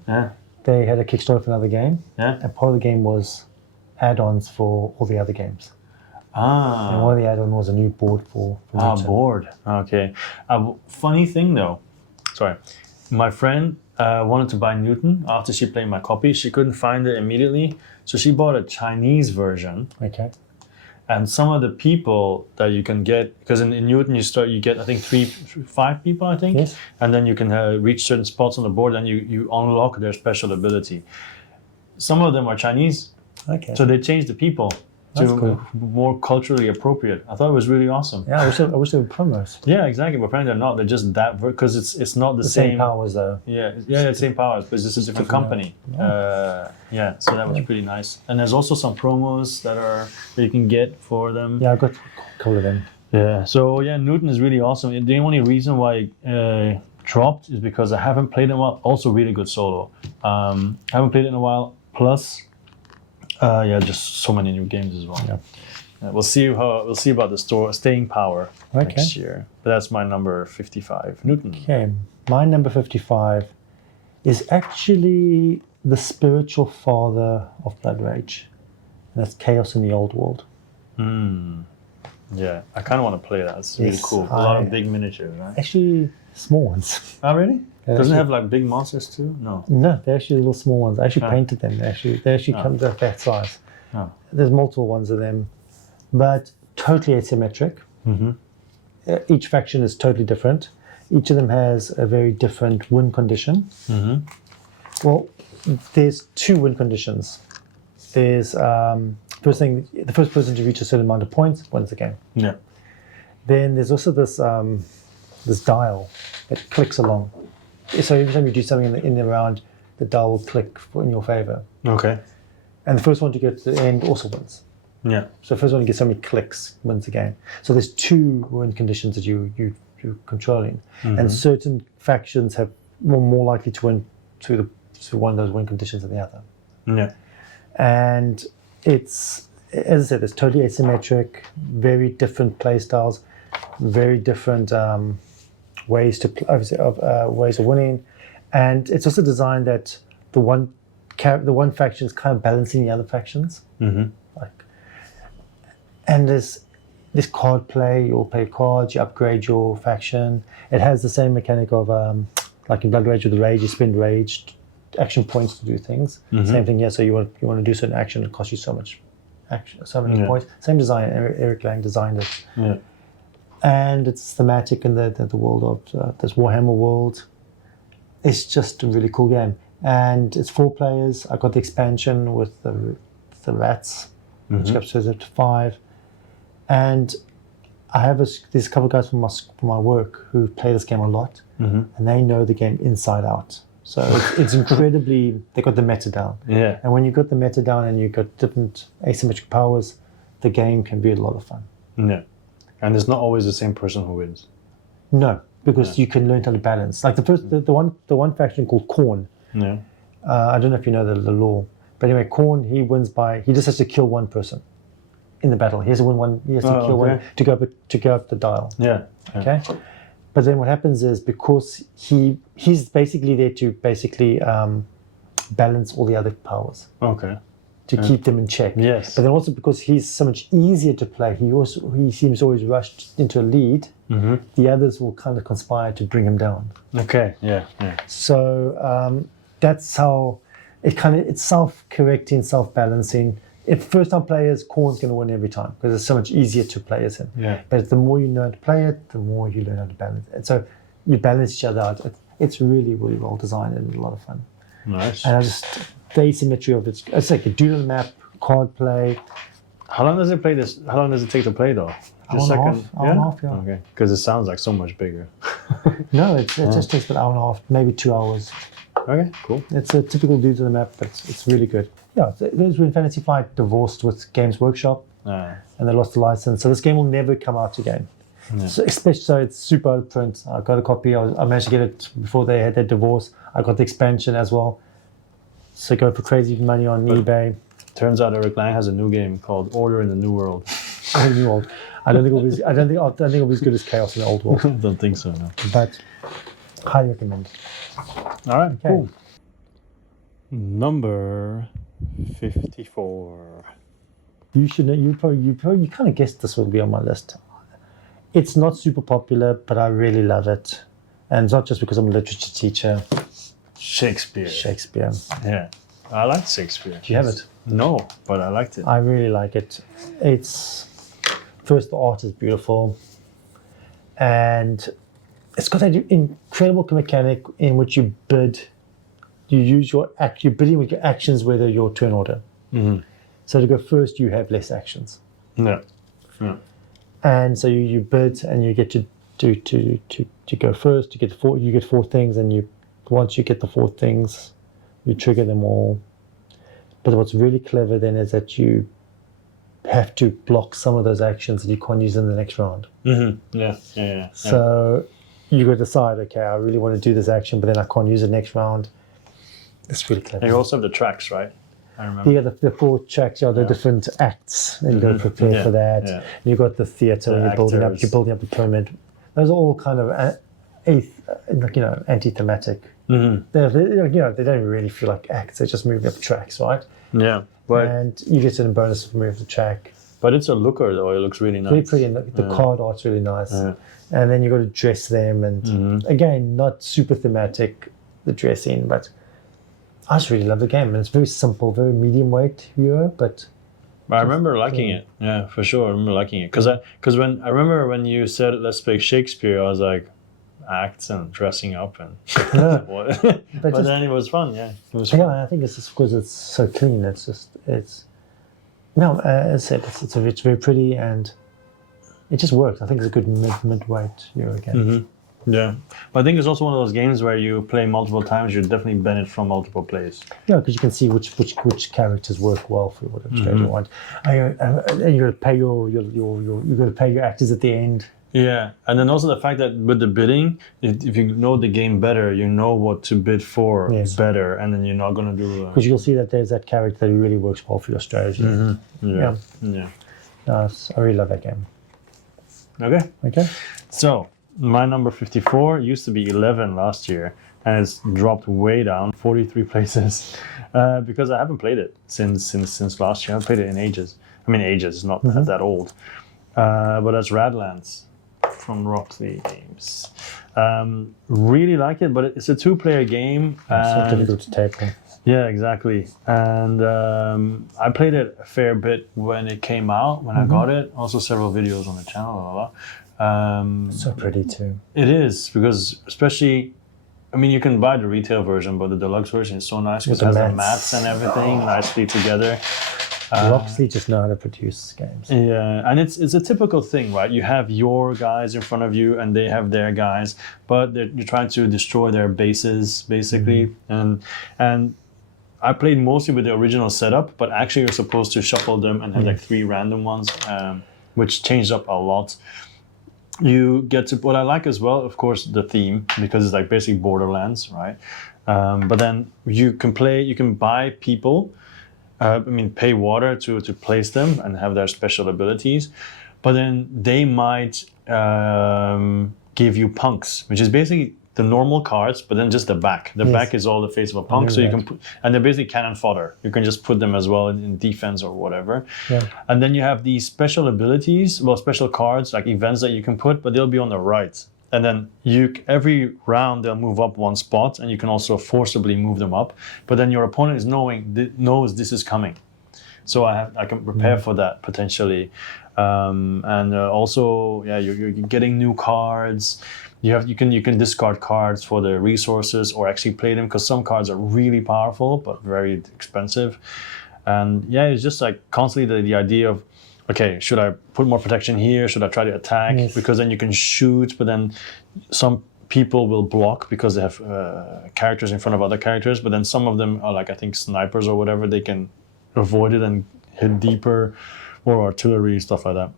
Yeah. They had a Kickstarter for another game. Yeah. And part of the game was add-ons for all the other games. Ah. And one of the add-ons was a new board for Newton. Board. Okay. Funny thing though. Sorry. My friend wanted to buy Newton after she played my copy. She couldn't find it immediately, so she bought a Chinese version. Okay. And some of the people that you can get, because in Newton you get I think 5 people, I think, yes. And then you can reach certain spots on the board, and you unlock their special ability. Some of them are Chinese, Okay. so they changed the people. That's to cool. more culturally appropriate. I thought it was really awesome. Yeah, I wish there were promos. Yeah, exactly. But apparently they're not. They're just that because it's not the The same powers though. Yeah, same powers, but it's just a different company. Yeah, so that was pretty nice. And there's also some promos that you can get for them. Yeah, I got a couple of them. Yeah. So yeah, Newton is really awesome. The only reason why dropped is because I haven't played in a while. Also, really good solo. Haven't played it in a while. Plus, just so many new games as well. Yeah. We'll see about the staying power next year. But that's my number 55. Newton. Okay, my number 55 is actually the spiritual father of Blood Rage. And that's Chaos in the Old World. Yeah, I kind of want to play that. It's really cool. A lot of big miniatures, right? Actually, small ones. Oh, really? They're Doesn't it actually- have like big monsters too? No. No, they're actually little small ones. I actually painted them. They actually come to that size. Oh. There's multiple ones of them, but totally asymmetric. Each faction is totally different. Each of them has a very different win condition. Well, there's two win conditions. There's first thing, the first person to reach a certain amount of points wins the game. Yeah. Then there's also this dial that clicks along. So every time you do something in the round, the dial will click in your favor. Okay. And the first one to get to the end also wins. Yeah. So the first one to get so many clicks wins the game. So there's two win conditions that you're controlling. And certain factions have more likely to win to one of those win conditions than the other. Yeah. And it's, as I said, it's totally asymmetric, very different play styles, very different ways of winning, and it's also designed that the one faction is kind of balancing the other factions. And there's card play. You'll play cards, you upgrade your faction. It has the same mechanic of like in Blood Rage with the rage, you spend rage action points to do things. Same thing here. So you want to do certain action, it costs you so much action, so many points. Same design. Eric Lang designed it. Yeah. And it's thematic in the world of this Warhammer world. It's just a really cool game. And it's 4 players. I got the expansion with the rats, which up to 5. And I have there's a couple of guys from my work who play this game a lot, and they know the game inside out. So it's incredibly, they got the meta down. Yeah. And when you got the meta down and you got different asymmetric powers, the game can be a lot of fun. Yeah. And it's not always the same person who wins. No, because you can learn how to balance. Like the one faction called Khorne. Yeah. I don't know if you know the lore, but anyway, Khorne, he just has to kill one person in the battle. He has to win one. He has to kill one to go up the dial. Yeah. Okay. But then what happens is, because he's basically there to balance all the other powers. Okay. To keep them in check. Yes. But then also because he's so much easier to play, he seems always rushed into a lead. The others will kind of conspire to bring him down. Okay. Yeah. Yeah. So that's how it's self-correcting, self-balancing. If first-time players, Khorne's going to win every time because it's so much easier to play as him. Yeah. But the more you know how to play it, the more you learn how to balance it. And so you balance each other out. It's really, really well designed and a lot of fun. Nice. And the asymmetry of it. It's like a dual map, card play. How long does it play this? How long does it take to play though? Hour and a half, yeah. Okay. Because it sounds like so much bigger. No, it just takes about an hour and a half, maybe 2 hours. Okay, cool. It's a typical dude to the map, but it's really good. Yeah, those when Fantasy Flight divorced with Games Workshop and they lost the license. So this game will never come out again. So especially so it's super old print. I got a copy. I managed to get it before they had their divorce. I got the expansion as well. So go for crazy money on eBay. Turns out Eric Lang has a new game called Order in the New World. Order in the New World. I don't think it'll be as good as Chaos in the Old World. Don't think so, no. But highly recommend. All right, cool. Number 54. You should know. You kind of guessed this will be on my list. It's not super popular, but I really love it, and it's not just because I'm a literature teacher. Shakespeare. Yeah, I like Shakespeare. Do you have it? No, but I liked it. I really like it. First, the art is beautiful, and it's got an incredible mechanic in which you bid. You're bidding with your actions, whether your turn order. So to go first, you have less actions. Yeah. Yeah. And so you bid, and you get to go first. You get four things, and once you get the four things, you trigger them all. But what's really clever then is that you have to block some of those actions that you can't use in the next round. Mm-hmm. Yeah. So you got to decide, okay, I really want to do this action, but then I can't use it next round. It's really clever. And you also have the tracks, right? I remember. Yeah, the four tracks are the different acts, and you've got to prepare for that. Yeah. You've got the theatre, and you're building up the pyramid. Those are all kind of anti-thematic. Mm-hmm. They don't really feel like acts. They're just moving up tracks, right? Yeah, but And you get a bonus for moving the track. but it's a looker though. It looks really nice. Very pretty, and the card art's really nice. Yeah. And then you've got to dress them, and again, not super thematic, the dressing, but I just really love the game. And it's very simple, very medium weight viewer, but I remember liking it. Yeah, for sure. I remember liking it because I remember when you said let's play Shakespeare, I was like, acts and dressing up and what? But then it was fun. Yeah, it was fun. Yeah, I think it's just because it's so clean. As I said, it's very pretty, and it just works. I think it's a good mid-weight Euro game. Mm-hmm. Yeah, but I think it's also one of those games where you play multiple times. You definitely benefit from multiple plays. Yeah, because you can see which characters work well for whatever strategy you want. And you got to pay you got to pay your actors at the end. Yeah, and then also the fact that with the bidding, if you know the game better, you know what to bid for better, and then you're not going to do. Because you'll see that there's that character that really works well for your strategy. Yeah. No, I really love that game. Okay. So my number 54 used to be 11 last year, and it's dropped way down, 43 places, because I haven't played it since last year. I haven't played it in ages. I mean, ages. It's not that old. But that's Radlands from Roxley Games. Really like it, but it's a two-player game. It's so difficult to tackle. Yeah, exactly. And I played it a fair bit when it came out, when I got it. Also several videos on the channel. Blah, blah, blah. So pretty too. It is, because especially, I mean, you can buy the retail version, but the deluxe version is so nice because it has the mats and everything nicely together. Roxley just know how to produce games. Yeah, and it's a typical thing, right? You have your guys in front of you, and they have their guys, but you're trying to destroy their bases, basically. And I played mostly with the original setup, but actually you're supposed to shuffle them and have like 3 random ones, which changed up a lot. You get to, what I like as well, of course, the theme, because it's like basically Borderlands, right? But then you can buy people. Pay water to place them and have their special abilities, but then they might give you punks, which is basically the normal cards, but then just the back. The back is all the face of a punk, so you can put, and they're basically cannon fodder. You can just put them as well in defense or whatever. Yeah. And then you have these special abilities, special cards like events that you can put, but they'll be on the right. And then every round they'll move up 1 spot, and you can also forcibly move them up. But then your opponent knows this is coming, so I can prepare for that potentially. Also, you're getting new cards. You can discard cards for the resources or actually play them, because some cards are really powerful but very expensive. And it's just like constantly the idea of, okay, should I put more protection here? Should I try to attack? Yes. Because then you can shoot, but then some people will block because they have characters in front of other characters. But then some of them are like, I think, snipers or whatever. They can avoid it and hit deeper, or artillery, stuff like that.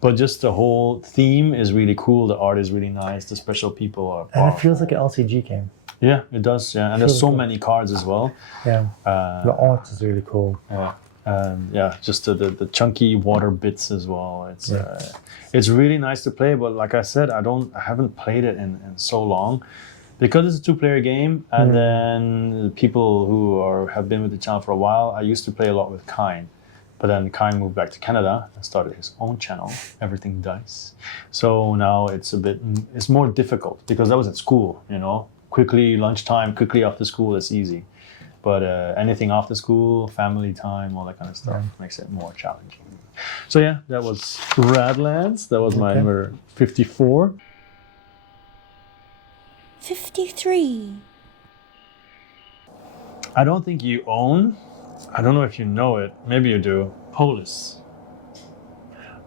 But just the whole theme is really cool. The art is really nice. The special people are powerful. And it feels like an LCG game. Yeah, it does. Yeah, and there's so many cards as well. Yeah, the art is really cool. Yeah. Just the chunky water bits as well. It's really nice to play, but like I said, I haven't played it in so long, because it's a 2-player game. And then people who have been with the channel for a while, I used to play a lot with Kine, but then Kine moved back to Canada and started his own channel, Everything Dice. So now it's more difficult, because I was at school, quickly lunchtime, quickly after school, it's easy. But anything after school, family time, all that kind of stuff makes it more challenging. So that was Radlands. That was my number 54. 53. I don't think you own I don't know if you know it. Maybe you do. Polis.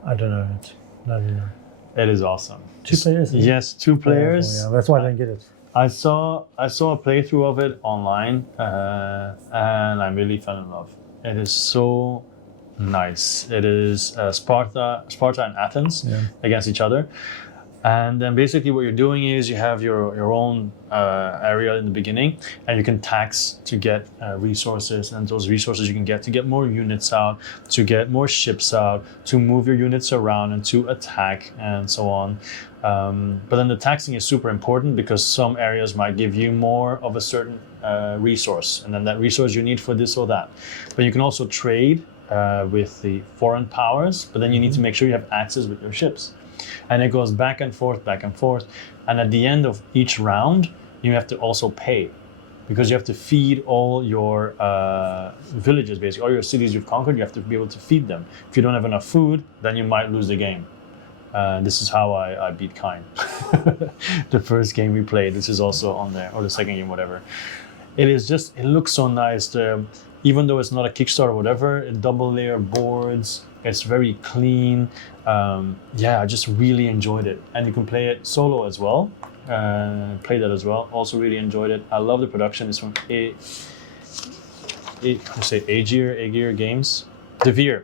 I don't know it. No, no, no. It is awesome. 2 players? Isn't it? Yes, 2 players. Yeah, that's why I don't get it. I saw a playthrough of it online, and I really fell in love. It is so nice. It is Sparta and Athens against each other, and then basically what you're doing is you have your own area in the beginning, and you can tax to get resources, and those resources you can get to get more units out, to get more ships out, to move your units around, and to attack, and so on. But then the taxing is super important because some areas might give you more of a certain resource, and then that resource you need for this or that. But you can also trade with the foreign powers, but then you need to make sure you have access with your ships. And it goes back and forth, back and forth. And at the end of each round, you have to also pay because you have to feed all your villages, basically, all your cities you've conquered, you have to be able to feed them. If you don't have enough food, then you might lose the game. This is how I beat Kine. The first game we played, this is also on there, or the second game, whatever. It looks so nice. Even though it's not a Kickstarter or whatever, double layer boards, it's very clean. I just really enjoyed it. And you can play it solo as well. Play that as well. Also really enjoyed it. I love the production. It's from Aegir Games. De Veer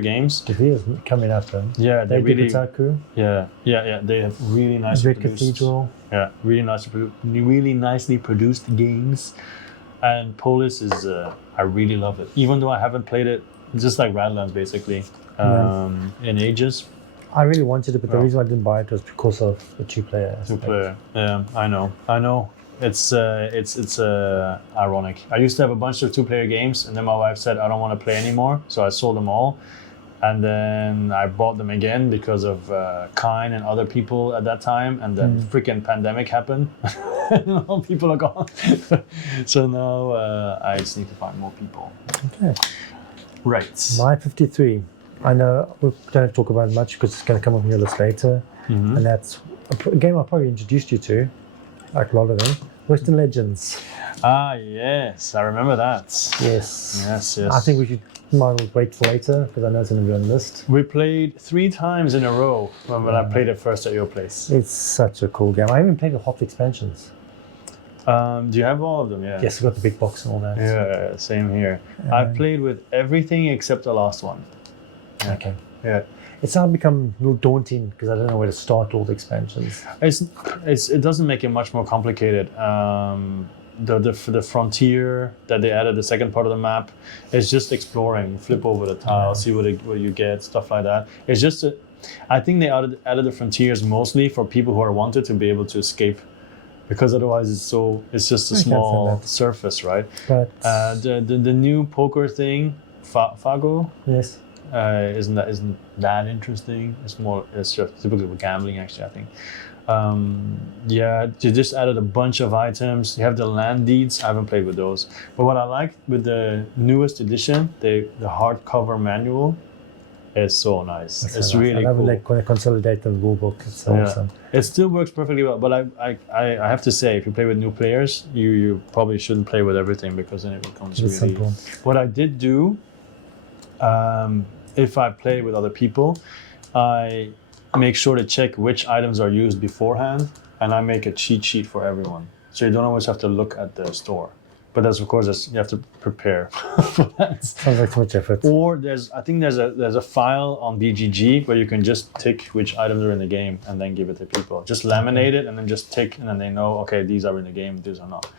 Games. De Veer is coming up then. Yeah, they really. Kotaku. Yeah. They have really nice. Red Cathedral. Yeah, really nicely produced games. And Polis is, I really love it. Even though I haven't played it, just like Radlands basically, in ages. I really wanted it, but the reason I didn't buy it was because of the 2-player aspect. 2-player. Yeah, I know. It's ironic. I used to have a bunch of 2-player games, and then my wife said I don't want to play anymore, so I sold them all. And then I bought them again because of Kine and other people at that time, and then freaking pandemic happened. All people are gone. So now I just need to find more people. Okay. Right. My 53. I know we don't have to talk about it much because it's going to come up on your list later. And that's a game I probably introduced you to, like a lot of them. Western Legends. Ah, yes. I remember that. Yes. Yes. I think we might wait for later because I know it's going to be on the list. We played 3 times in a row when I played it first at your place. It's such a cool game. I even played with half the expansions. Do you have all of them? Yeah. Yes, I got the big box and all that. Yeah, same here. I've played with everything except the last one. Yeah. Okay. Yeah. It's now become a little daunting because I don't know where to start all the expansions. It doesn't make it much more complicated. The frontier that they added, the second part of the map, is just exploring. Flip over the tile, see what you get, stuff like that. It's just, I think they added the frontiers mostly for people who are wanted to be able to escape, because otherwise it's just a small surface, right? But the new poker thing, Fago. Yes. Isn't that interesting? It's just typically with gambling, actually, I think. You just added a bunch of items. You have the land deeds. I haven't played with those. But what I like with the newest edition, the hardcover manual, is so nice. It's really cool. I love like consolidate the rule book. It's awesome. It still works perfectly well. But I have to say, if you play with new players, you probably shouldn't play with everything because then it becomes really simple. What I did do, if I play with other people, I make sure to check which items are used beforehand, and I make a cheat sheet for everyone. So you don't always have to look at the store. But that's, of course, you have to prepare for that. Sounds like too much effort. Or I think there's a file on BGG where you can just tick which items are in the game and then give it to people. Just laminate it and then just tick, and then they know, okay, these are in the game, these are not.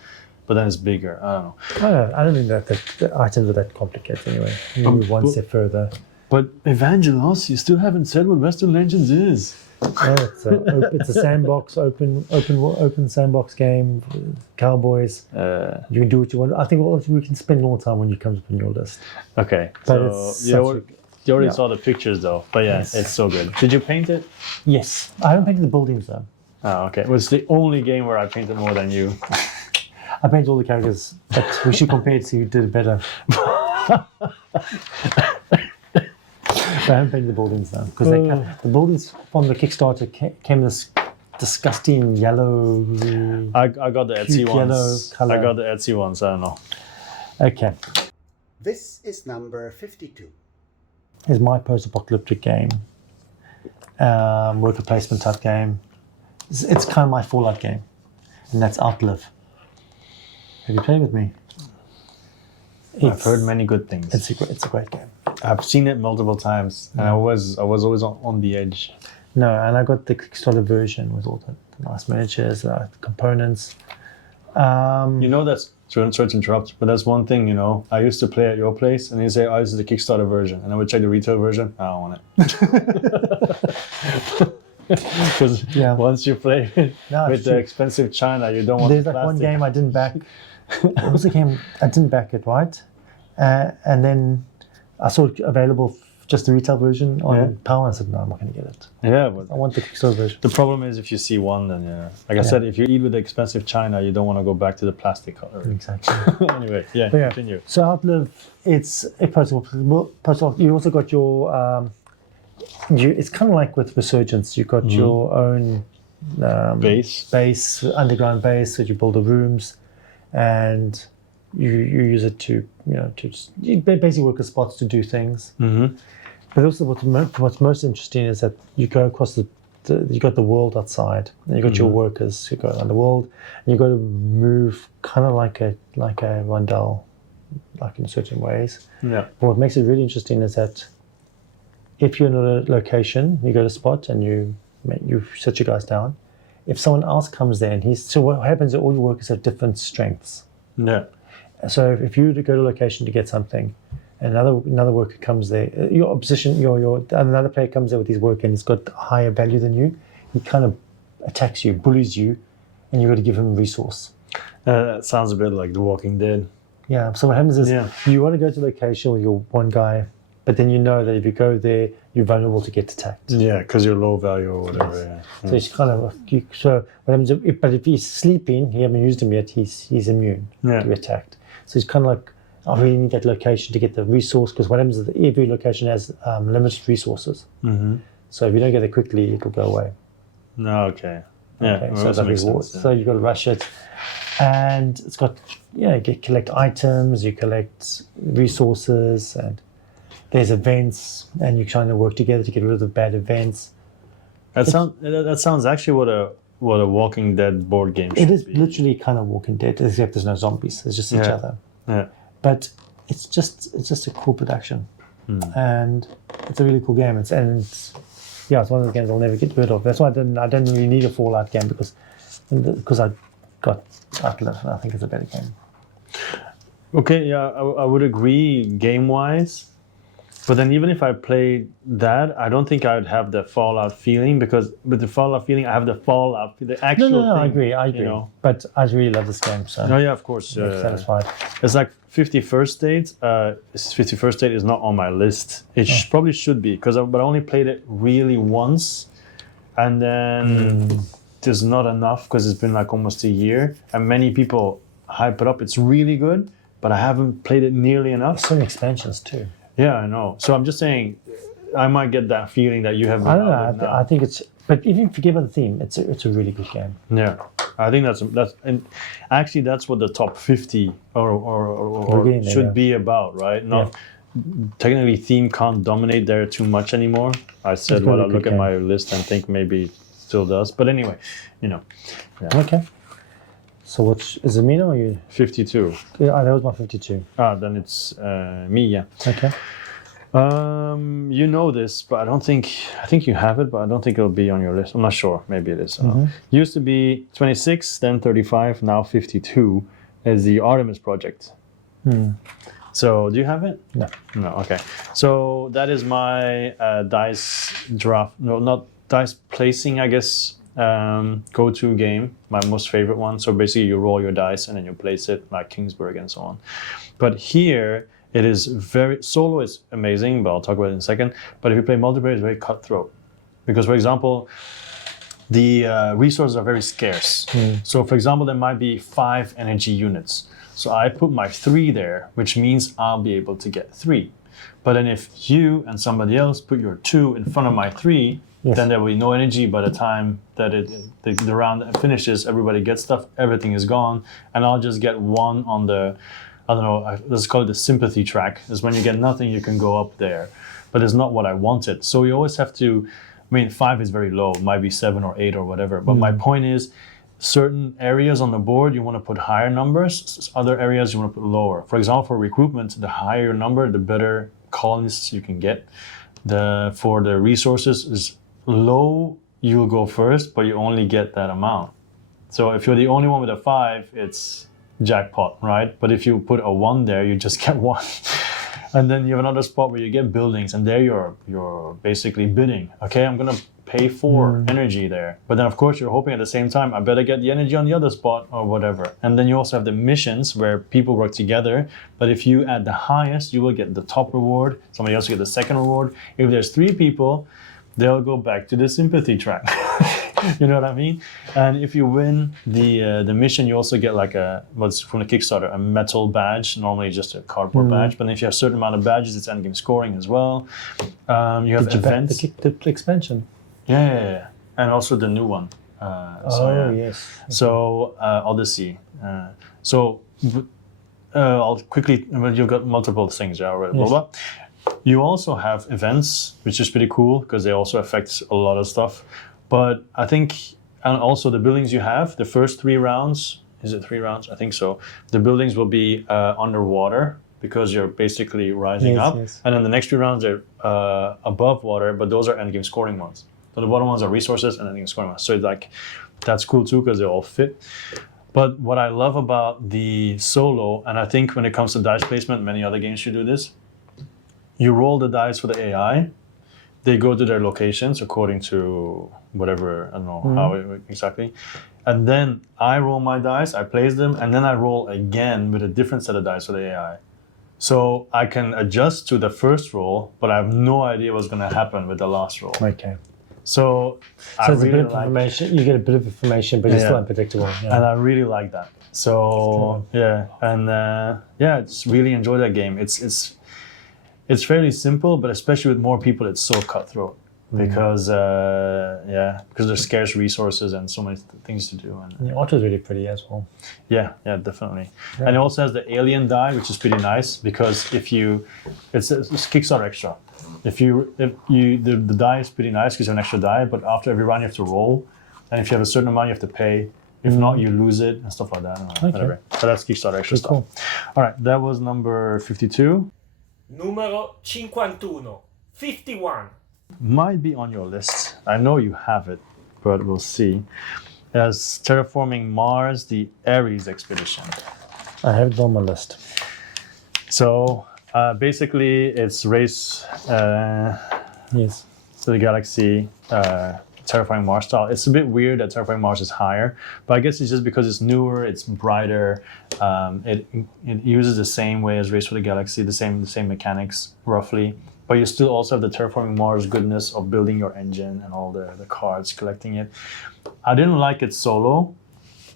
But then it's bigger. I don't know. I don't think that the items are that complicated anyway. You move one step further. But Evangelos, you still haven't said what Western Legends is. It's a sandbox, open sandbox game. Cowboys. You can do what you want. I think we can spend more time when you come up on your list. Okay. But so you already saw the pictures though. But it's so good. Did you paint it? Yes. I haven't painted the buildings though. Oh, okay. It was the only game where I painted more than you. I painted all the characters, but we should compare to who did it better. I haven't painted the buildings now because the buildings from the Kickstarter came this disgusting yellow. I got the Etsy ones. Yellow color. I got the Etsy ones. I don't know. Okay. This is number 52. Is my post-apocalyptic game, worker placement type game. It's kind of my Fallout game, and that's Outlive. Have you played with me? I've heard many good things. It's a great game. I've seen it multiple times, and I was always on the edge. No, and I got the Kickstarter version with all the nice miniatures, components. That's sorry to interrupt, but that's one thing. I used to play at your place, and you say, "Oh, this is the Kickstarter version," and I would check the retail version. I don't want it. Because once you play with the expensive China, you don't want. There's like one game I didn't back. What was the game? I didn't back it, right? And then I saw it available, just the retail version on Power. I said, no, I'm not going to get it. Yeah, but I want the Kickstarter version. The problem is if you see one, then like I said, if you eat with the expensive China, you don't want to go back to the plastic cutlery. Exactly. Anyway, continue. So Outlive, it's a personal. You also got your. It's kind of like with Resurgence. You got your own base, underground base, that you build the rooms, and you use it to you basically work as spots to do things. Mm-hmm. But also, what's most interesting is that you go across you got the world outside, and you got your workers who go around the world, and you got to move kind of like a rondel, like in certain ways. Yeah. But what makes it really interesting is that if you're in a location, you go to a spot and you set your guys down. If someone else comes there so what happens is all your workers have different strengths. Yeah. So if you go to a location to get something, and another worker comes there, your opposition, another player comes there with his work and he's got higher value than you, he kind of attacks you, bullies you, and you've got to give him a resource. That sounds a bit like The Walking Dead. Yeah. So what happens is you want to go to a location with your one guy, but then you know that if you go there, you're vulnerable to get attacked. Yeah, because you're low value or whatever. Yes. So it's kind of so what happens? But if he's sleeping, you haven't used him yet. He's immune to be attacked. So it's kind of like I really need that location to get the resource, because what happens is that every location has limited resources. Mm-hmm. So if you don't get it quickly, it'll go away. No, okay. Yeah, okay, well, so makes sense, yeah. So you've got to rush it, and it's got you collect items, you collect resources, and there's events, and you're trying to work together to get rid of the bad events. That sounds actually what a Walking Dead board game should be. It is be. Literally kind of Walking Dead, except there's no zombies. It's just each other. Yeah. But it's just a cool production, and it's a really cool game. It's one of the games I'll never get rid of. That's why I don't really need a Fallout game because I got Outlive, and I think it's a better game. Okay, yeah, I would agree game-wise. But then even if I played that, I don't think I would have the Fallout feeling, because with the Fallout feeling, I have the Fallout, the actual No, thing. I agree. But I really love this game, so... Oh, yeah, of course. I'm satisfied. It's like 51st Date. 51st Date is not on my list. It probably should be, but I only played it really once. And then there's not enough, because it's been like almost a year. And many people hype it up. It's really good, but I haven't played it nearly enough. There's some expansions too. Yeah, I know. So I'm just saying, I might get that feeling that you have. I don't know. I think it's, but even if you give it the theme, it's a really good game. Yeah, I think that's and actually that's what the top 50 or should be about, right? Not technically theme can't dominate there too much anymore. I said, well, I look at my list and think maybe it still does, but anyway, Yeah. Okay. So is it me or you? 52. Yeah, that was my 52. Then it's me, yeah. Okay. You know this, but I think you have it, but I don't think it'll be on your list. I'm not sure. Maybe it is. Used to be 26, then 35, now 52 is the Artemis project. So do you have it? No. No, okay. So that is my dice draft, no, not dice placing, I guess, go-to game, my most favorite one. So basically you roll your dice and then you place it like Kingsburg and so on. But here it is solo is amazing, but I'll talk about it in a second. But if you play multiplayer, it's very cutthroat. Because for example, the resources are very scarce. So for example, there might be 5 energy units. So I put my 3 there, which means I'll be able to get 3. But then if you and somebody else put your 2 in front of my 3, then there will be no energy by the time that the round finishes. Everybody gets stuff, everything is gone, and I'll just get 1 on the I don't know, let's call it the sympathy track. Is when you get nothing, you can go up there. But it's not what I wanted. So you always have to, I mean, 5 is very low, it might be 7 or 8 or whatever. But my point is, certain areas on the board, you want to put higher numbers. Other areas, you want to put lower. For example, for recruitment, the higher your number, the better colonists you can get. For the resources is low, you'll go first, but you only get that amount. So if you're the only one with a 5, it's jackpot, right? But if you put a 1 there, you just get 1. And then you have another spot where you get buildings, and there you're basically bidding. Okay, I'm gonna pay for energy there. But then of course you're hoping at the same time, I better get the energy on the other spot or whatever. And then you also have the missions where people work together. But if you add the highest, you will get the top reward. Somebody else will get the second reward. If there's 3 people, they'll go back to the sympathy track. You know what I mean? And if you win the mission, you also get like what's from the Kickstarter, a metal badge, normally just a cardboard badge. But if you have a certain amount of badges, it's endgame scoring as well. You have events. The expansion? Yeah. And also the new one. Yes. So Odyssey. I'll quickly, you've got multiple things already. Yes. Blah, blah. You also have events, which is pretty cool because they also affect a lot of stuff. But I think, and also the buildings you have, the first 3 rounds, is it 3 rounds? I think so. The buildings will be underwater because you're basically rising up. Yes. And then the next 3 rounds are above water, but those are endgame scoring ones. So the bottom ones are resources and endgame scoring ones. So like, that's cool too because they all fit. But what I love about the solo, and I think when it comes to dice placement, many other games should do this, you roll the dice for the AI, they go to their locations according to whatever, I don't know how exactly. And then I roll my dice, I place them, and then I roll again with a different set of dice for the AI. So I can adjust to the first roll, but I have no idea what's going to happen with the last roll. Okay. So it's really a bit of information. You get a bit of information, but it's still unpredictable. Yeah. And I really like that. So I just really enjoy that game. It's fairly simple, but especially with more people, it's so cutthroat because there's scarce resources and so many things to do. And the art is really pretty as well. Yeah, definitely. Yeah. And it also has the alien die, which is pretty nice because it's Kickstarter extra. The die is pretty nice because you have an extra die, but after every round you have to roll, and if you have a certain amount, you have to pay. If not, you lose it and stuff like that. Whatever. But that's Kickstarter extra stuff. Cool. All right, that was number 52. Numero 51. Might be on your list. I know you have it, but we'll see. As Terraforming Mars, the Ares expedition. I have it on my list. So basically, it's race to the galaxy, Terraforming Mars style. It's a bit weird that Terraforming Mars is higher, but I guess it's just because it's newer, it's brighter. It uses the same way as Race for the Galaxy, the same mechanics roughly. But you still also have the Terraforming Mars goodness of building your engine and all the cards, collecting it. I didn't like it solo,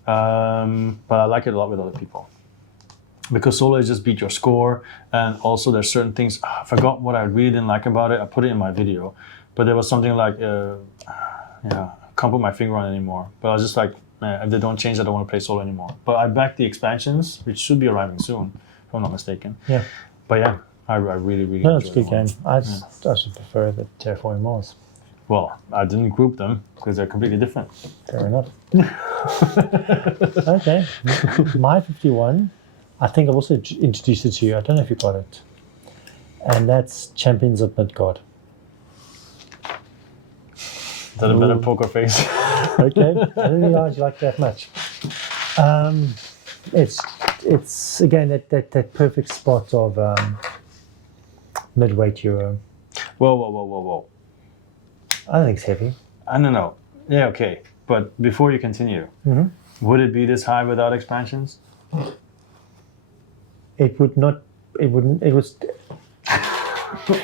but I like it a lot with other people. Because solo is just beat your score, and also there's certain things, I forgot what I really didn't like about it. I put it in my video, but there was something like, I can't put my finger on it anymore. But I was just like, if they don't change, I don't want to play solo anymore. But I backed the expansions, which should be arriving soon, if I'm not mistaken. Yeah. But yeah, I really enjoyed it. It's a good game. I should prefer the Terraforming Mars. Well, I didn't group them because they're completely different. Fair enough. Okay. My 51, I think I've also introduced it to you. I don't know if you got it. And that's Champions of Midgard. Is that a better poker face? Okay, I didn't realize you liked that much. It's again that perfect spot of midweight Euro. Whoa. I don't think it's heavy. I don't know. Yeah, okay. But before you continue, would it be this high without expansions? It would not. It wouldn't. It was.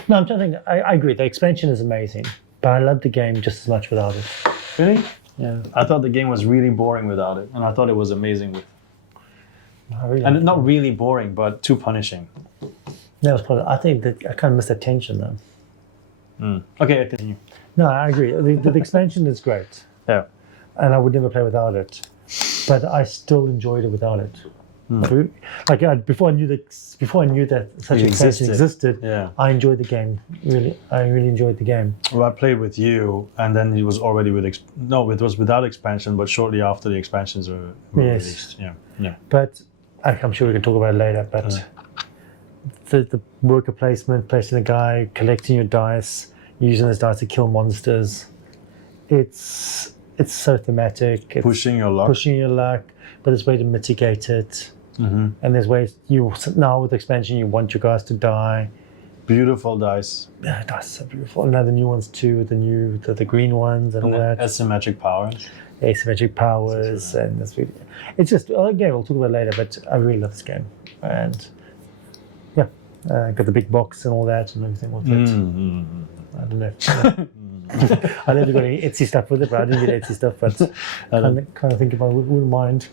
No, I'm trying to think. I agree. The expansion is amazing, but I love the game just as much without it. Really? Yeah. I thought the game was really boring without it, and I thought it was amazing with. Really and not really boring, but too punishing. That was probably. I think that I kind of missed the tension though. Okay, continue. No, I agree. The expansion is great. Yeah. And I would never play without it, but I still enjoyed it without it. Like before I knew that such It expansion existed, Yeah. I enjoyed the game. I really enjoyed the game. Well, I played with you, and then it was already with it was without expansion, but shortly after the expansions were Yes. released. Yeah. But I'm sure we can talk about it later. But the worker placement, placing the guy, collecting your dice, using those dice to kill monsters, it's so thematic. It's Pushing your luck. But there's a way to mitigate it. Mm-hmm. And there's ways now with expansion you want your guys to die. Beautiful dice. Yeah, dice are so beautiful. And now the new ones too, the green ones and all that. Asymmetric powers. Asymmetric powers, and that's really, it's just again we'll talk about it later. But I really love this game, and yeah, got the big box and all that and everything with it. I don't know. I know you got any Etsy stuff with it, but I didn't get Etsy stuff. But kind of think if I wouldn't mind.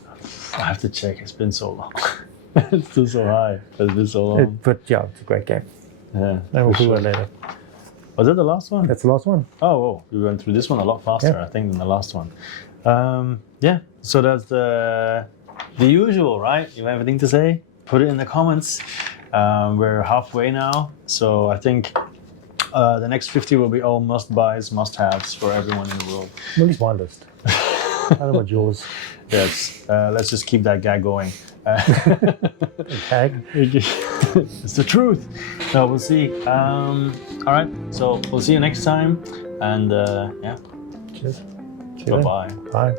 I have to check. It's been so long. It's still so high. It's been so long. But yeah, it's a great game. Yeah. And we'll do it later. Was that the last one? That's the last one. Oh, we went through this one a lot faster, Yeah. I think, than the last one. Yeah. So that's the usual, right? You have anything to say? Put it in the comments. We're halfway now, so I think the next 50 will be all must-buys, must-haves for everyone in the world. Well, at least my list. I don't know about yours. Yes. Let's just keep that gag going. Tag. It's the truth. No, we'll see. All right. So we'll see you next time. And yeah. Cheers. See you then. Bye-bye. Bye.